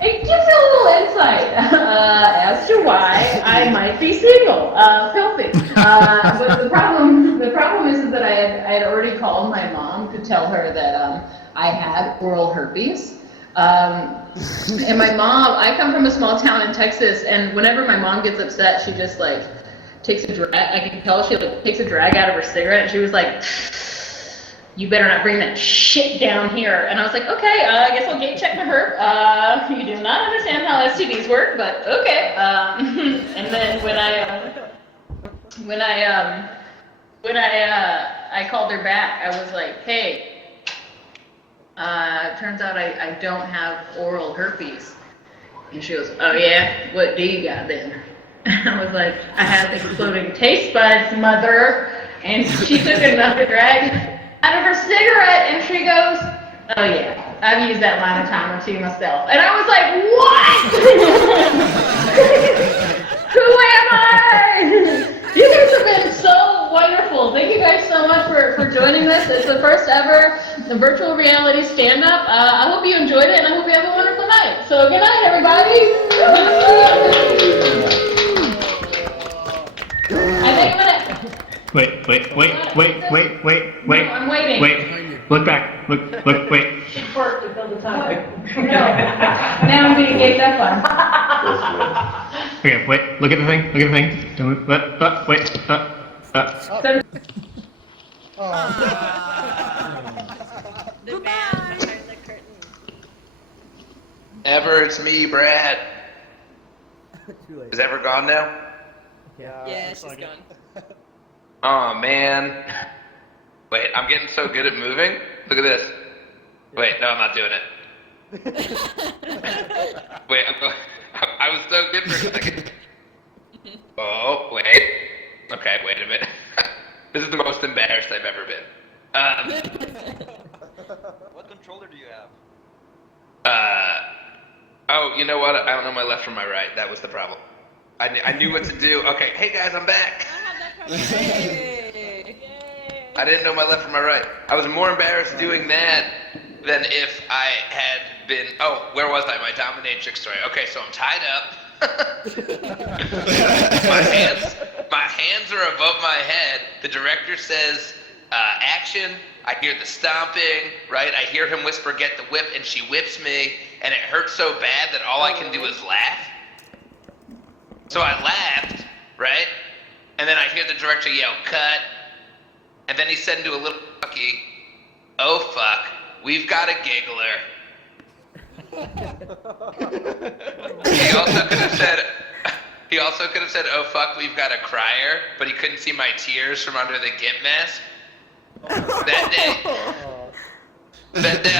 it gives you a little insight as to why I might be single, filthy. But the problem is that I had already called my mom to tell her that I had oral herpes. And my mom, I come from a small town in Texas, and whenever my mom gets upset, she just like takes a drag. I can tell she like takes a drag out of her cigarette, and she was like, "You better not bring that shit down here." And I was like, "Okay, I guess I'll gate check for her. You do not understand how STDs work, but okay." And then when I called her back, I was like, "Hey, turns out I don't have oral herpes." And she goes, "Oh yeah? What do you got then?" And I was like, "I have exploding taste buds, mother." And she took another drag out of her cigarette, and she goes, "Oh yeah, I've used that line a time or two myself." And I was like, "What?" Who am I? You guys have been so wonderful. Thank you guys so much for joining this. It's the first ever virtual reality stand-up. I hope you enjoyed it, and I hope you have a wonderful night. So good night, everybody. I think I'm gonna... Wait. No, I'm waiting. Wait. Look back. Look, wait. She twerked until the time. No. Now I'm being gaped up on. Okay, wait. Look at the thing. Don't move. Wait. The man behind the curtain. Ever, it's me, Brad. Too late. Is Ever gone now? Yeah, she's gone. Oh man. Wait, I'm getting so good at moving. Look at this. Wait, no, I'm not doing it. Wait, I was so good for a second. Oh, wait. Okay, wait a minute. This is the most embarrassed I've ever been. What controller do you have? Oh, you know what? I don't know my left from my right. That was the problem. I knew what to do. Okay, hey guys, I'm back. I didn't know my left from my right. I was more embarrassed doing that than if I had been. Oh, where was I? My dominatrix story. Okay, so I'm tied up. my hands are above my head. The director says, action. I hear the stomping, right? I hear him whisper, "Get the whip," and she whips me, and it hurts so bad that all I can do is laugh. So I laughed, right? And then I hear the director yell, "Cut." And then he said into a little Bucky, "Oh fuck, we've got a giggler." He also could have said, "Oh fuck, we've got a crier," but he couldn't see my tears from under the gimp mask. That day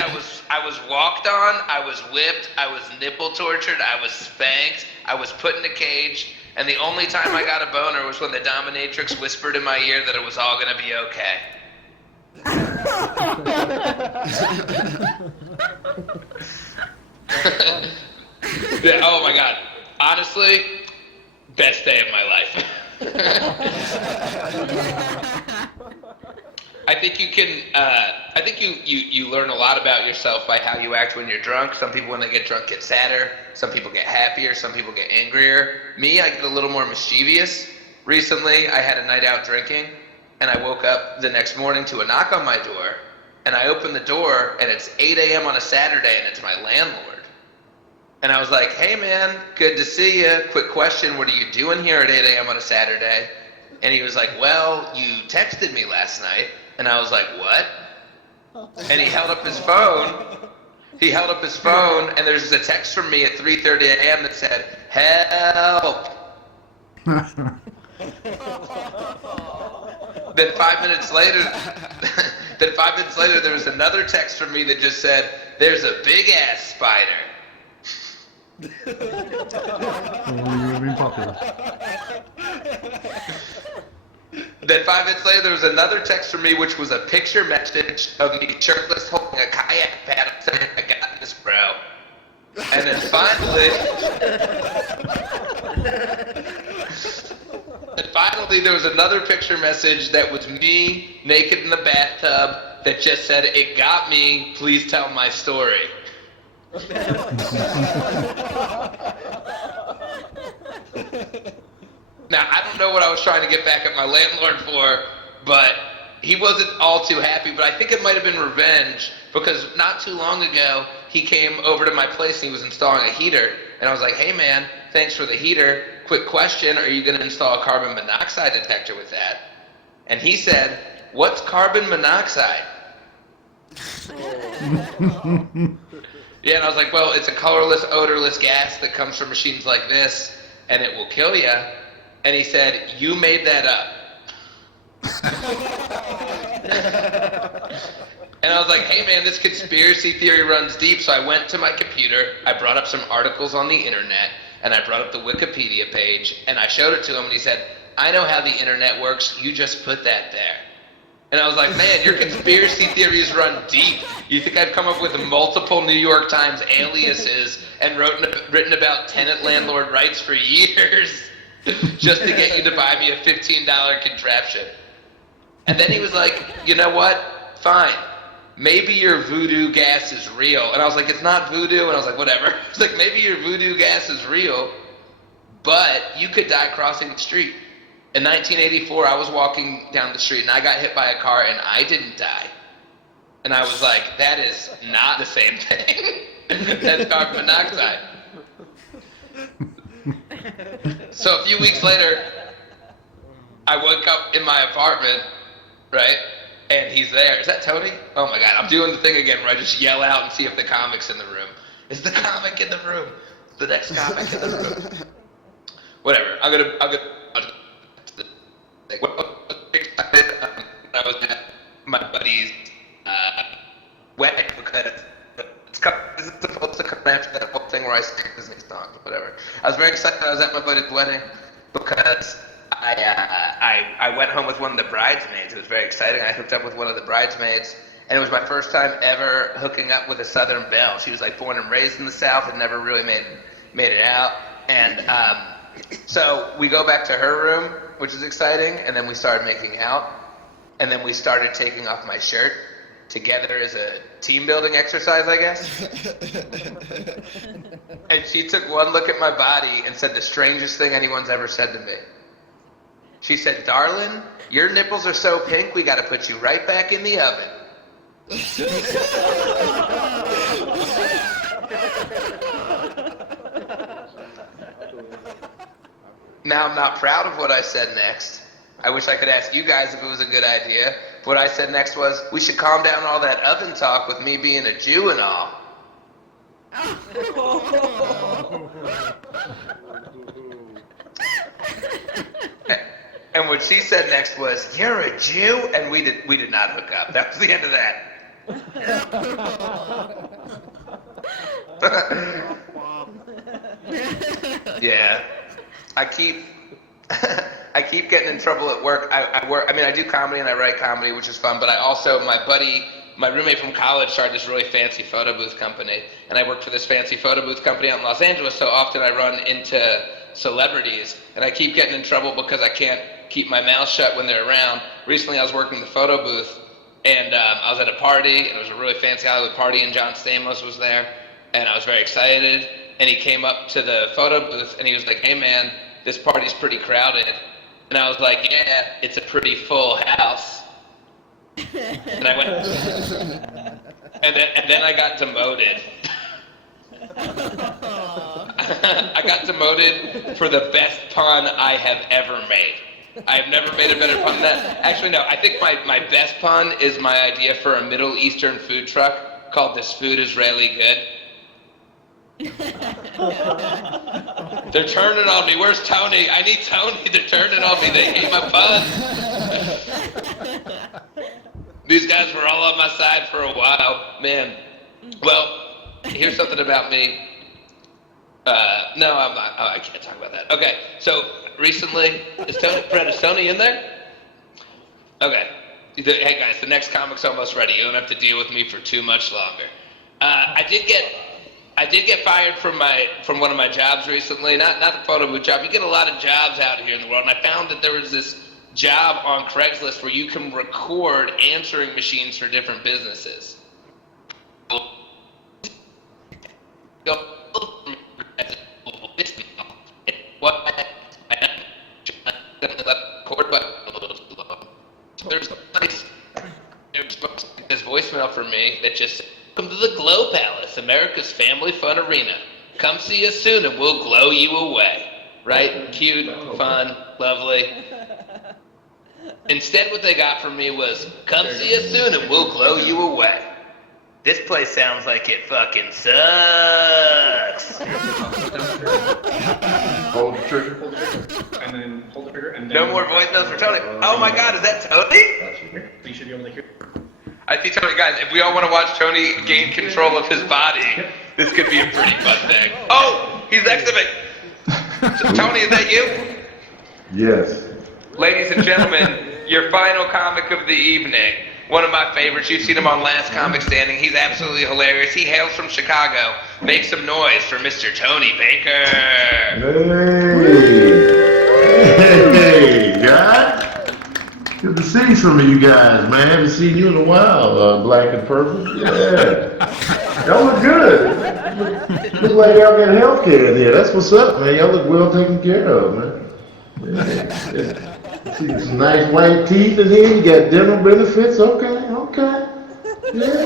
I was walked on, I was whipped, I was nipple tortured, I was spanked, I was put in a cage, and the only time I got a boner was when the dominatrix whispered in my ear that it was all gonna be okay. Yeah, oh my god. Honestly, best day of my life. I think you can, I think you learn a lot about yourself by how you act when you're drunk. Some people, when they get drunk, get sadder. Some people get happier. Some people get angrier. Me, I get a little more mischievous. Recently, I had a night out drinking, and I woke up the next morning to a knock on my door, and I opened the door, and it's 8 a.m. on a Saturday, and it's my landlord. And I was like, "Hey man, good to see you. Quick question, what are you doing here at 8 a.m. on a Saturday?" And he was like, "Well, you texted me last night." And I was like, "What?" And he held up his phone. And there's a text from me at 3:30 a.m. that said, "Help." Then 5 minutes later, there was another text from me that just said, "There's a big ass spider." You've been popular. Then 5 minutes later, there was another text from me, which was a picture message of me shirtless holding a kayak paddle saying, "I got this, bro." And then finally, there was another picture message that was me naked in the bathtub that just said, "It got me, please tell my story." Now, I don't know what I was trying to get back at my landlord for, but he wasn't all too happy, but I think it might have been revenge, because not too long ago, he came over to my place and he was installing a heater, and I was like, "Hey man, thanks for the heater. quick question, are you gonna install a carbon monoxide detector with that? And he said, what's carbon monoxide? Yeah, and I was like, well, it's a colorless, odorless gas that comes from machines like this, and it will kill you. And he said, you made that up. And I was like, hey man, this conspiracy theory runs deep. So I went to my computer, I brought up some articles on the internet, and I brought up the Wikipedia page, and I showed it to him, and he said, I know how the internet works, you just put that there. And I was like, man, your conspiracy theories run deep. You think I've come up with multiple New York Times aliases and written about tenant landlord rights for years just to get you to buy me a $15 contraption. And then he was like, you know what? Fine. Maybe your voodoo gas is real. And I was like, it's not voodoo. And I was like, whatever. He's like, maybe your voodoo gas is real, but you could die crossing the street. In 1984, I was walking down the street and I got hit by a car and I didn't die. And I was like, that is not the same thing. That's carbon monoxide. So a few weeks later, I woke up in my apartment, right? And he's there. Is that Tony? Oh my God, I'm doing the thing again where I just yell out and see if the comic's in the room. Is the comic in the room? The next comic in the room. Whatever, I'm gonna I was at my buddy's wedding because this is supposed to come after that whole thing where I sing Disney songs, whatever. I was very excited I was at my buddy's wedding because I went home with one of the bridesmaids. It was very exciting. I hooked up with one of the bridesmaids, and it was my first time ever hooking up with a Southern belle. She was like born and raised in the South and never really made it out. And so we go back to her room, which is exciting, and then we started making out, and then we started taking off my shirt together as a team building exercise, I guess. And she took one look at my body and said the strangest thing anyone's ever said to me. She said, darling, your nipples are so pink, we gotta put you right back in the oven. Now, I'm not proud of what I said next. I wish I could ask you guys if it was a good idea. What I said next was, we should calm down all that oven talk with me being a Jew and all. And what she said next was, you're a Jew? And we did not hook up. That was the end of that. Yeah. I keep getting in trouble at work. I do comedy and I write comedy, which is fun, but I also, my roommate from college started this really fancy photo booth company, and I work for this fancy photo booth company out in Los Angeles, so often I run into celebrities, and I keep getting in trouble because I can't keep my mouth shut when they're around. Recently I was working in the photo booth, and I was at a party, and it was a really fancy Hollywood party, and John Stamos was there, and I was very excited, and he came up to the photo booth, and he was like, hey man, this party's pretty crowded. And I was like, yeah, it's a pretty full house. And I went, and then I got demoted. I got demoted for the best pun I have ever made. I have never made a better pun than that. Actually, no, I think my best pun is my idea for a Middle Eastern food truck called This Food Is Really Good. They're turning on me. Where's Tony? I need Tony. They're turning on me. They hate my puns. These guys were all on my side for a while. Man. Well, here's something about me. No, I'm not. Oh, I can't talk about that. Okay, so recently, is Tony in there? Okay. Hey guys, the next comic's almost ready. You don't have to deal with me for too much longer. I did get fired from one of my jobs recently. Not the photo booth job. You get a lot of jobs out here in the world, and I found that there was this job on Craigslist where you can record answering machines for different businesses. There's a place, this voicemail for me that just said, welcome to the Glow Palace, America's family fun arena. Come see us soon and we'll glow you away. right? Cute, fun, lovely. Instead, what they got from me was, come see us soon and we'll blow you away. This place sounds like it fucking sucks. Hold the trigger. And then hold the trigger. And then No more voice notes for Tony. Oh my god, is that Tony? You should be able to hear. I see Tony. Guys, if we all want to watch Tony gain control of his body, this could be a pretty fun thing. Oh, he's exiting. So, Tony, is that you? Yes. Ladies and gentlemen, your final comic of the evening. One of my favorites. You've seen him on Last Comic Standing. He's absolutely hilarious. He hails from Chicago. Make some noise for Mr. Tony Baker. Hey, guys. Good to see some of you guys, man. Haven't seen you in a while, Black and Purple. Yeah. Y'all look good. Look like y'all got health care in here. That's what's up, man. Y'all look well taken care of, man. Yeah. See some nice white teeth in here. You got dental benefits. Okay. Yeah.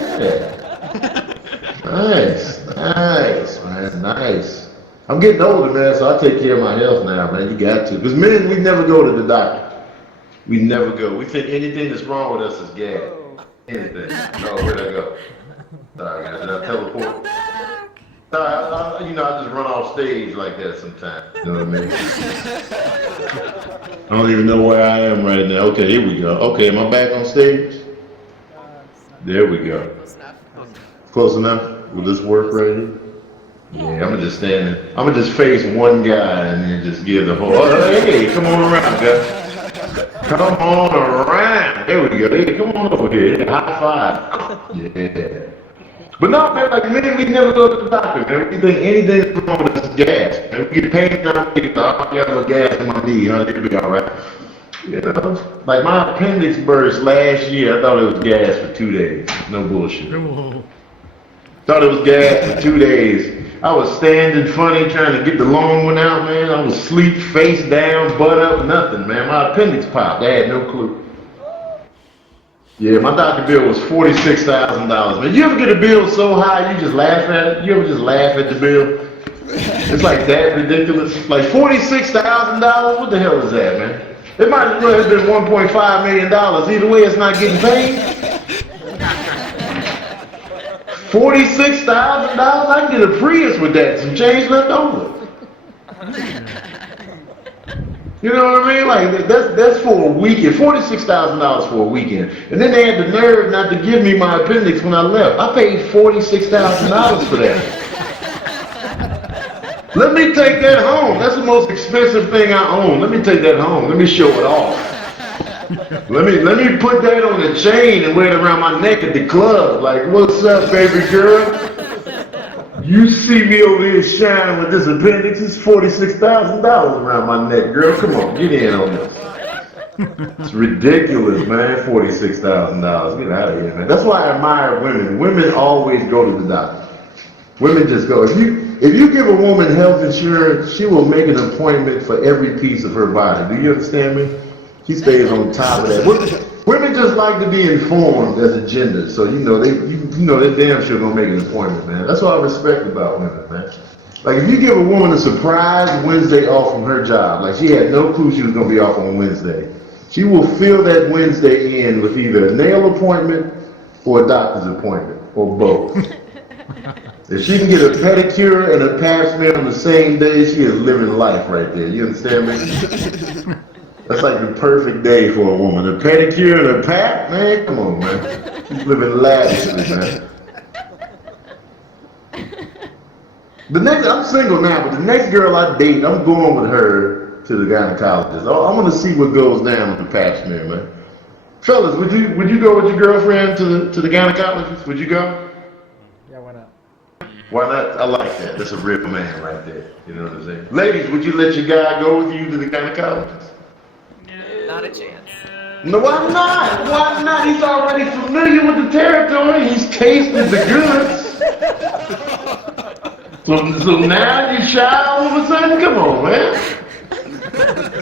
Nice, man. Nice. I'm getting older, man, so I take care of my health now, man. You got to. Because men, we never go to the doctor. We never go. We think anything that's wrong with us is gas. Anything. Oh, where'd I go? Sorry, guys. Did I teleport? Sorry, I just run off stage like that sometimes. You know what I mean? I don't even know where I am right now. Okay, here we go. Okay, am I back on stage? There we go. Close enough? Will this work right here? Yeah, I'm gonna just stand there. I'm gonna just face one guy and then just give the whole, oh, hey, come on around, guys. Come on around. There we go. Hey, come on over here. Yeah, high five. Yeah. But no, man, like men, we never go to the doctor, man. We think anything's wrong with us is gas. Man, we get pain down, we get got a little gas in my knee, it'll be all right. You know, like my appendix burst last year. I thought it was gas for 2 days. No bullshit. Thought it was gas for 2 days. I was standing funny, trying to get the long one out, man. I was asleep, face down, butt up, nothing, man. My appendix popped. I had no clue. Yeah, my doctor bill was $46,000, man. You ever get a bill so high you just laugh at it? You ever just laugh at the bill? It's like that ridiculous. Like $46,000? What the hell is that, man? It might as well have been $1.5 million. Either way, it's not getting paid. $46,000? I can get a Prius with that, some change left over. You know what I mean? Like, that's for a weekend. $46,000 for a weekend. And then they had the nerve not to give me my appendix when I left. I paid $46,000 for that. Let me take that home. That's the most expensive thing I own. Let me take that home. Let me show it off. Let me put that on a chain and wear it around my neck at the club. Like, what's up, baby girl? You see me over here shining with this appendix? It's $46,000 around my neck, girl. Come on, get in on this. It's ridiculous, man. $46,000. Get out of here, man. That's why I admire women. Women always go to the doctor. Women just go. If you give a woman health insurance, she will make an appointment for every piece of her body. Do you understand me? She stays on top of that. Women just like to be informed as a gender, so they damn sure gonna make an appointment, man. That's what I respect about women, man. Like if you give a woman a surprise Wednesday off from her job, like she had no clue she was gonna be off on Wednesday, she will fill that Wednesday in with either a nail appointment or a doctor's appointment, or both. If she can get a pedicure and a pap smear on the same day, she is living life right there. You understand me? That's like the perfect day for a woman. A pedicure and a pap? Man, come on, man. She's living lavishly, man. I'm single now, but the next girl I date, I'm going with her to the gynecologist. I want to see what goes down with the pap smear, man. Fellas, would you go with your girlfriend to the gynecologist? Would you go? Yeah, why not? Why not? I like that. That's a real man right there. You know what I'm saying? Ladies, would you let your guy go with you to the gynecologist? Not a chance. No, why not? Why not? He's already familiar with the territory. He's tasted the goods. So now you shy all of a sudden? Come on, man.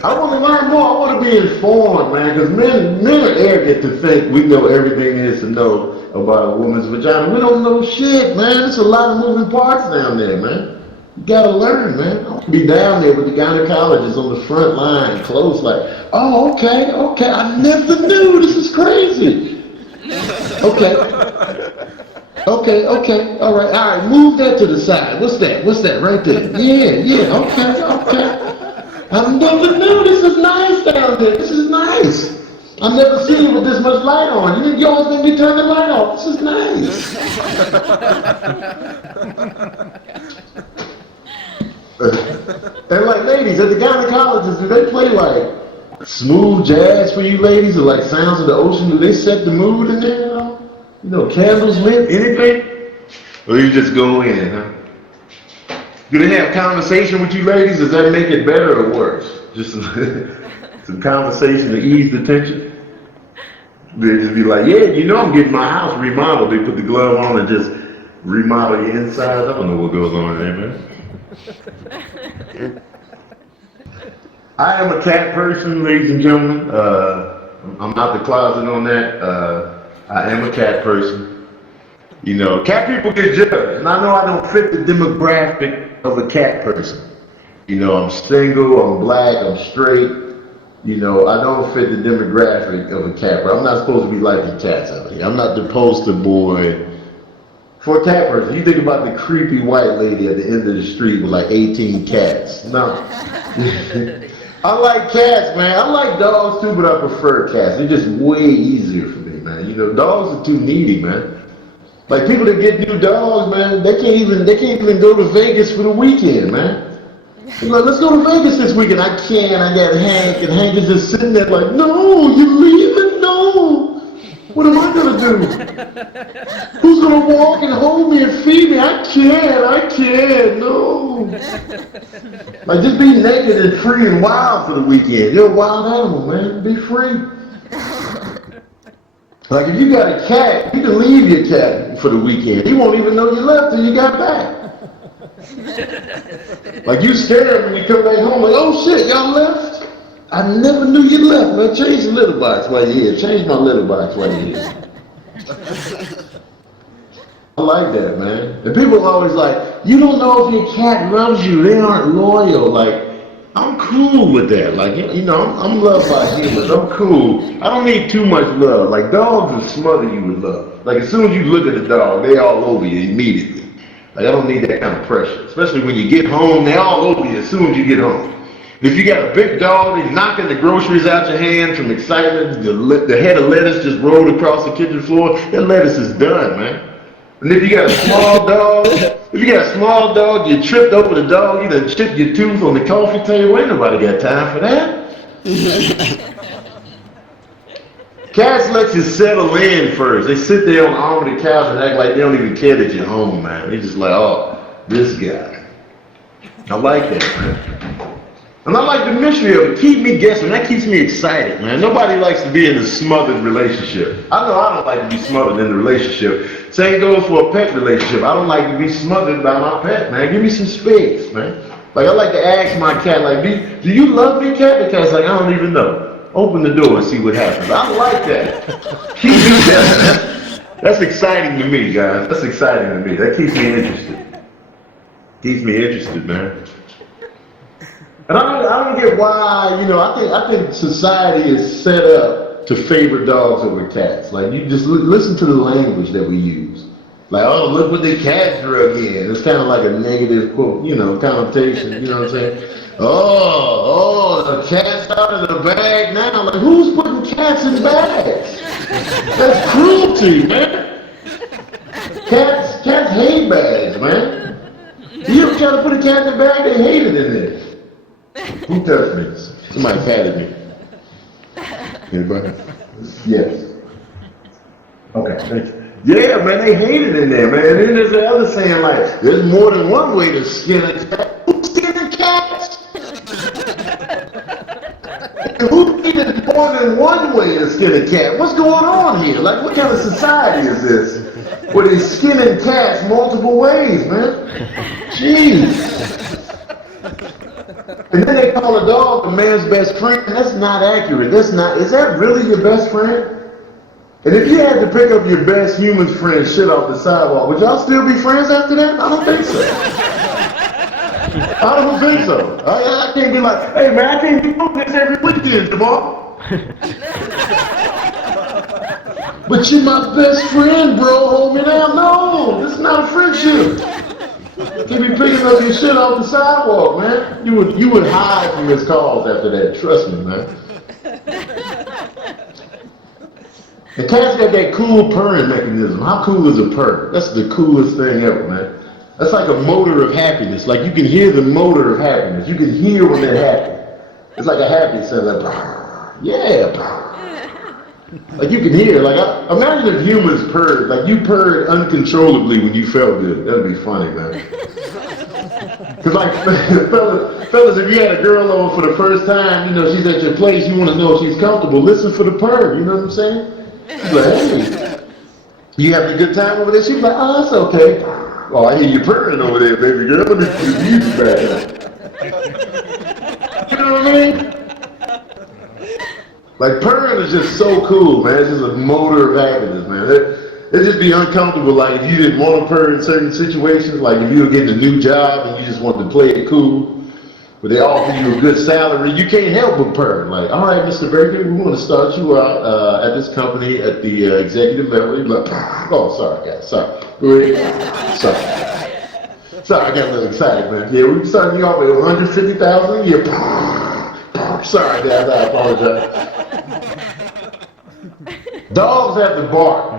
I want to learn more. I want to be informed, man, because men are arrogant to think we know everything there is to know about a woman's vagina. We don't know shit, man. There's a lot of moving parts down there, man. You gotta learn, man. I want to be down there with the gynecologists on the front line, close like, oh, okay, I never knew, this is crazy. Okay, all right, move that to the side. What's that right there? Yeah, okay. I never knew, this is nice down there, this is nice. I've never seen it with this much light on. You always make me turn the light off, this is nice. And like ladies, at the gynecologist, do they play like smooth jazz for you ladies or like sounds of the ocean? Do they set the mood in there? You know, candles lit, anything? Or you just go in, huh? Do they have conversation with you ladies? Does that make it better or worse? Just some conversation to ease the tension? They just be like, yeah, you know I'm getting my house remodeled. They put the glove on and just remodel your inside. I don't know what goes on there, man. I am a cat person, ladies and gentlemen. I'm out the closet on that. I am a cat person. You know, cat people get judged, and I know I don't fit the demographic of a cat person. You know, I'm single, I'm black, I'm straight. You know, I don't fit the demographic of a cat, but I'm not supposed to be liking cats out here. I'm not the poster boy for a cat person. You think about the creepy white lady at the end of the street with like 18 cats. No. I like cats, man. I like dogs too, but I prefer cats. They're just way easier for me, man. You know, dogs are too needy, man. Like people that get new dogs, man, they can't even go to Vegas for the weekend, man. They're like, let's go to Vegas this weekend. I can't. I got Hank, and Hank is just sitting there like, no, you're leaving? No. What am I gonna do? Who's gonna walk and hold me and feed me? I can't, no. Like just be naked and free and wild for the weekend. You're a wild animal, man. Be free. Like if you got a cat, you can leave your cat for the weekend. He won't even know you left till you got back. Like you scared when you come back home, like, oh shit, y'all left? I never knew you left, man. Change the litter box while you're here. Change my litter box while you're here. I like that, man. And people are always like, you don't know if your cat loves you. They aren't loyal. Like, I'm cool with that. Like, you know, I'm loved by humans. I'm cool. I don't need too much love. Like, dogs will smother you with love. Like, as soon as you look at a dog, they all over you immediately. Like, I don't need that kind of pressure. Especially when you get home, they all over you as soon as you get home. If you got a big dog, they knocking the groceries out your hand from excitement. The head of lettuce just rolled across the kitchen floor. That lettuce is done, man. And if you got a small dog, you tripped over the dog, you done chipped your tooth on the coffee table. Ain't nobody got time for that. Cats let you settle in first. They sit there on the arm of the couch and act like they don't even care that you're home, man. They just like, oh, this guy. I like that, man. And I like the mystery of it. Keep me guessing. That keeps me excited, man. Nobody likes to be in a smothered relationship. I know I don't like to be smothered in a relationship. Same goes for a pet relationship. I don't like to be smothered by my pet, man. Give me some space, man. Like, I like to ask my cat, like, do you love me, cat? The cat's like, I don't even know. Open the door and see what happens. I like that. Keep me guessing. That's exciting to me, guys. That's exciting to me. That keeps me interested. Keeps me interested, man. And I don't get why, you know, I think society is set up to favor dogs over cats. Like, you just listen to the language that we use. Like, oh, look what the cat drug in. It's kind of like a negative quote, you know, connotation, you know what I'm saying? Oh, the cat's out of the bag now. Like, who's putting cats in bags? That's cruelty, man. Cats hate bags, man. You ever try to put a cat in a bag? They hate it in there. Who touched me? Somebody patted me. Anybody? Yes. Okay, thank you. Yeah, man, they hate it in there, man. And then there's the other saying, like, there's more than one way to skin a cat. Who's skinning cats? Who needed more than one way to skin a cat? What's going on here? Like, what kind of society is this? Where they're skinning cats multiple ways, man. Jeez. And then they call a dog a man's best friend. That's not accurate. Is that really your best friend? And if you had to pick up your best human friend shit off the sidewalk, would y'all still be friends after that? I don't think so. I don't think so. I can't be like, hey man, I can't be doing this every weekend, Jamal. But you're my best friend, bro. Hold me down. No, this is not a friendship. Can't be picking up your shit off the sidewalk, man. You would hide from his calls after that. Trust me, man. The cat's got that cool purring mechanism. How cool is a purr? That's the coolest thing ever, man. That's like a motor of happiness. Like you can hear the motor of happiness. You can hear when they're happy. It's like a happy sound. Like, yeah. Like you can hear. Like imagine if humans purred. Like you purred uncontrollably when you felt good. That'd be funny, man. Cause like fellas, if you had a girl over for the first time, you know she's at your place. You want to know if she's comfortable. Listen for the purr. You know what I'm saying? She's like, hey, you having a good time over there? She's like, oh, it's okay. Oh, I hear you purring over there, baby girl. Let me put the music back. You know what I mean? Like purring is just so cool, man. It's just a motor of happiness, man. It'd just be uncomfortable, like if you didn't want to purr in certain situations, like if you were getting a new job and you just wanted to play it cool, but they offer you a good salary, you can't help but purr. Like, all right, Mr. Baker, we want to start you out at this company at the executive level. You're like, oh, sorry, guys, sorry. Sorry, I got a little excited, man. Yeah, we started you off at $150,000 a year. Sorry, guys, I apologize. Dogs have to bark.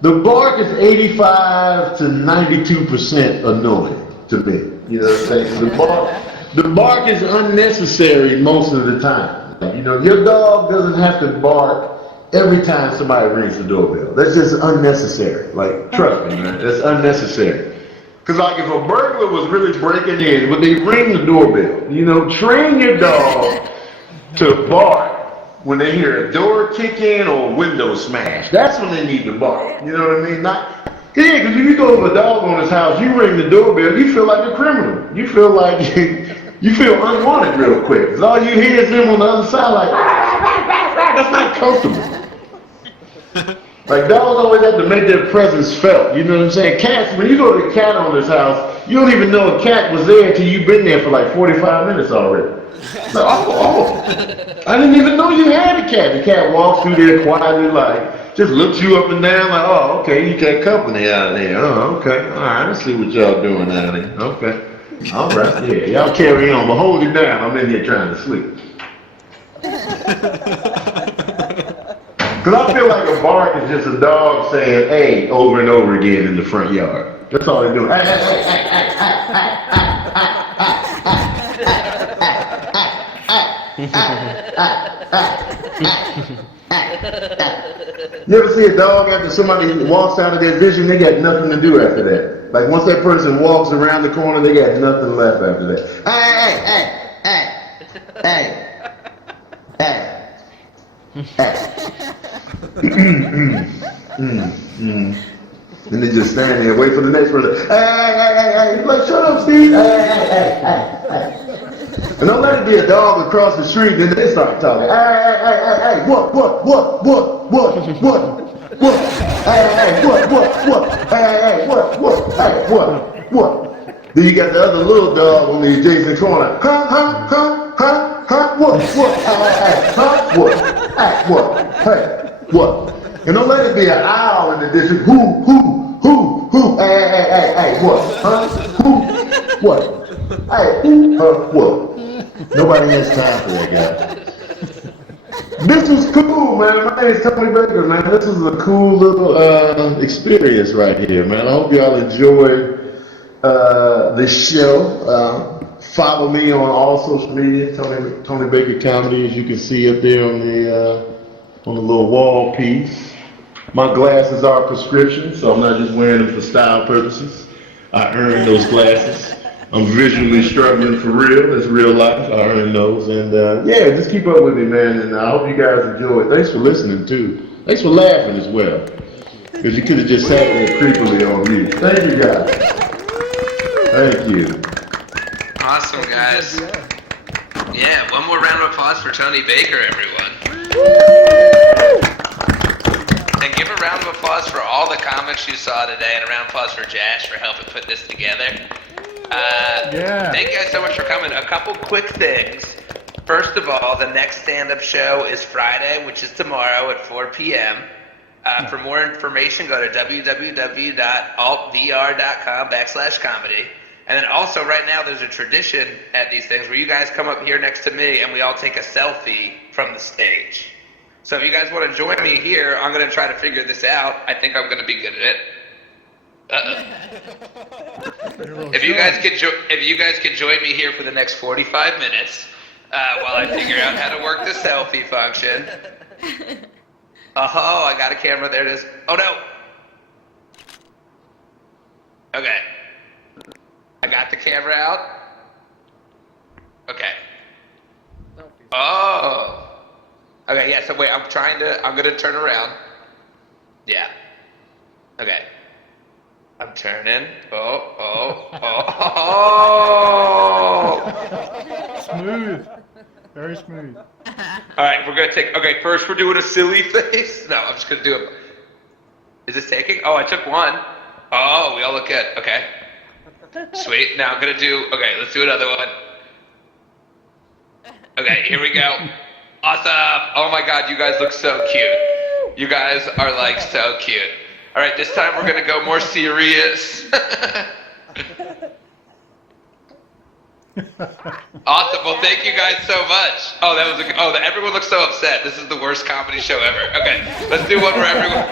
The bark is 85 to 92% annoying to me. You know what I'm saying? The bark is unnecessary most of the time. You know, your dog doesn't have to bark every time somebody rings the doorbell. That's just unnecessary. Like, trust me, man, that's unnecessary. Because like if a burglar was really breaking in, would they ring the doorbell? You know, train your dog to bark when they hear a door kick in or a window smash. That's when they need to bark. You know what I mean? Yeah, because if you go to a dog owner's house, you ring the doorbell, you feel like a criminal. You feel like you feel unwanted real quick. Because all you hear is them on the other side like, that's not comfortable. Like dogs always have to make their presence felt. You know what I'm saying? Cats, when you go to the cat owner's house, you don't even know a cat was there until you've been there for like 45 minutes already. Like, I didn't even know you had a cat. The cat walks through there quietly, like, just looks you up and down, like, oh, okay, you got company out there. Oh, okay, all right, let's see what y'all doing out there. Okay, all right, yeah, y'all carry on, but hold it down. I'm in here trying to sleep. Because I feel like a bark is just a dog saying, hey, over and over again in the front yard. That's all they're doing. You ever see a dog after somebody walks out of their vision, they got nothing to do after that. Like once that person walks around the corner, they got nothing left after that. And they just stand there, wait for the next person. Hey. Like, shut up, Steve. Hey. And don't let it be a dog across the street, then they start talking. Hey, what? Hey, what? Then you got the other little dog on the adjacent corner. What? And don't let it be an owl in the distance. Who? Hey, what? Who? What? Hey, what? Nobody has time for that, guy. This was cool, man. My name is Tony Baker, man. This is a cool little experience right here, man. I hope y'all enjoy the show. Follow me on all social media, Tony Baker Comedy, as you can see up there on the little wall piece. My glasses are prescription, so I'm not just wearing them for style purposes. I earned those glasses. I'm visually struggling for real. It's real life. I earned those. And yeah, just keep up with me, man. And I hope you guys enjoy it. Thanks for listening, too. Thanks for laughing as well. Because you could have just sat there creepily on mute. Thank you, guys. Thank you. Awesome, guys. Yeah, one more round of applause for Tony Baker, everyone. And give a round of applause for all the comics you saw today, and a round of applause for Josh for helping put this together. Yeah. Thank you guys so much for coming. A couple quick things. First of all, the next stand-up show is Friday, which is tomorrow at 4 p.m. For more information, go to www.altvr.com/comedy. And then also right now there's a tradition at these things where you guys come up here next to me and we all take a selfie from the stage. So if you guys want to join me here, I'm going to try to figure this out. I think I'm going to be good at it. If you guys could join me here for the next 45 minutes while I figure out how to work the selfie function. Oh, I got a camera. There it is. Oh no. Okay. I got the camera out. Okay. Oh. Okay, yeah, so wait, I'm gonna turn around. Yeah. Okay. I'm turning. Oh. Smooth. Very smooth. Alright, we're gonna take, okay, first we're doing a silly face. No, I'm just gonna do it. Is this taking? Oh, I took one. Oh, we all look good. Okay. Sweet. Now I'm gonna do, okay, let's do another one. Okay, here we go. Awesome. Oh my god, you guys look so cute. You guys are like so cute. Alright, this time we're gonna go more serious. Awesome. Well, thank you guys so much. Oh, everyone looks so upset. This is the worst comedy show ever. Okay, let's do one where everyone,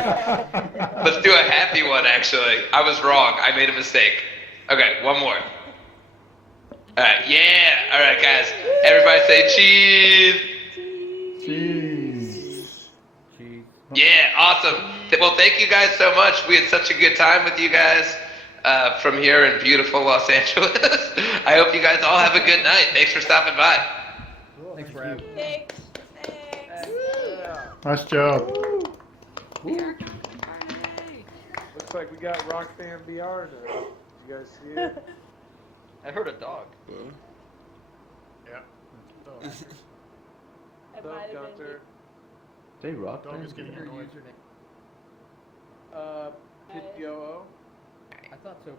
let's do a happy one actually. I was wrong. I made a mistake. Okay, one more. Alright, yeah. Alright guys, everybody say cheese. Cheese. Yeah, awesome. Well, thank you guys so much. We had such a good time with you guys from here in beautiful Los Angeles. I hope you guys all have a good night. Thanks for stopping by. Thanks for having me. Thanks. Nice job. Looks like we got Rock Band VR now. You guys see it? I heard a dog. Yeah. What's up, Gunter? They rock. Dog is getting annoyed. Pidgeotto. I thought so.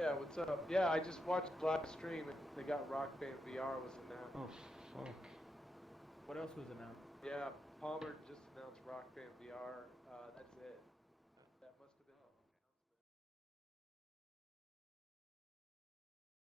Yeah, what's up? Yeah, I just watched the live stream and they got Rock Band VR was announced. Oh fuck. What else was announced? Yeah, Palmer just announced Rock Band VR. That's it.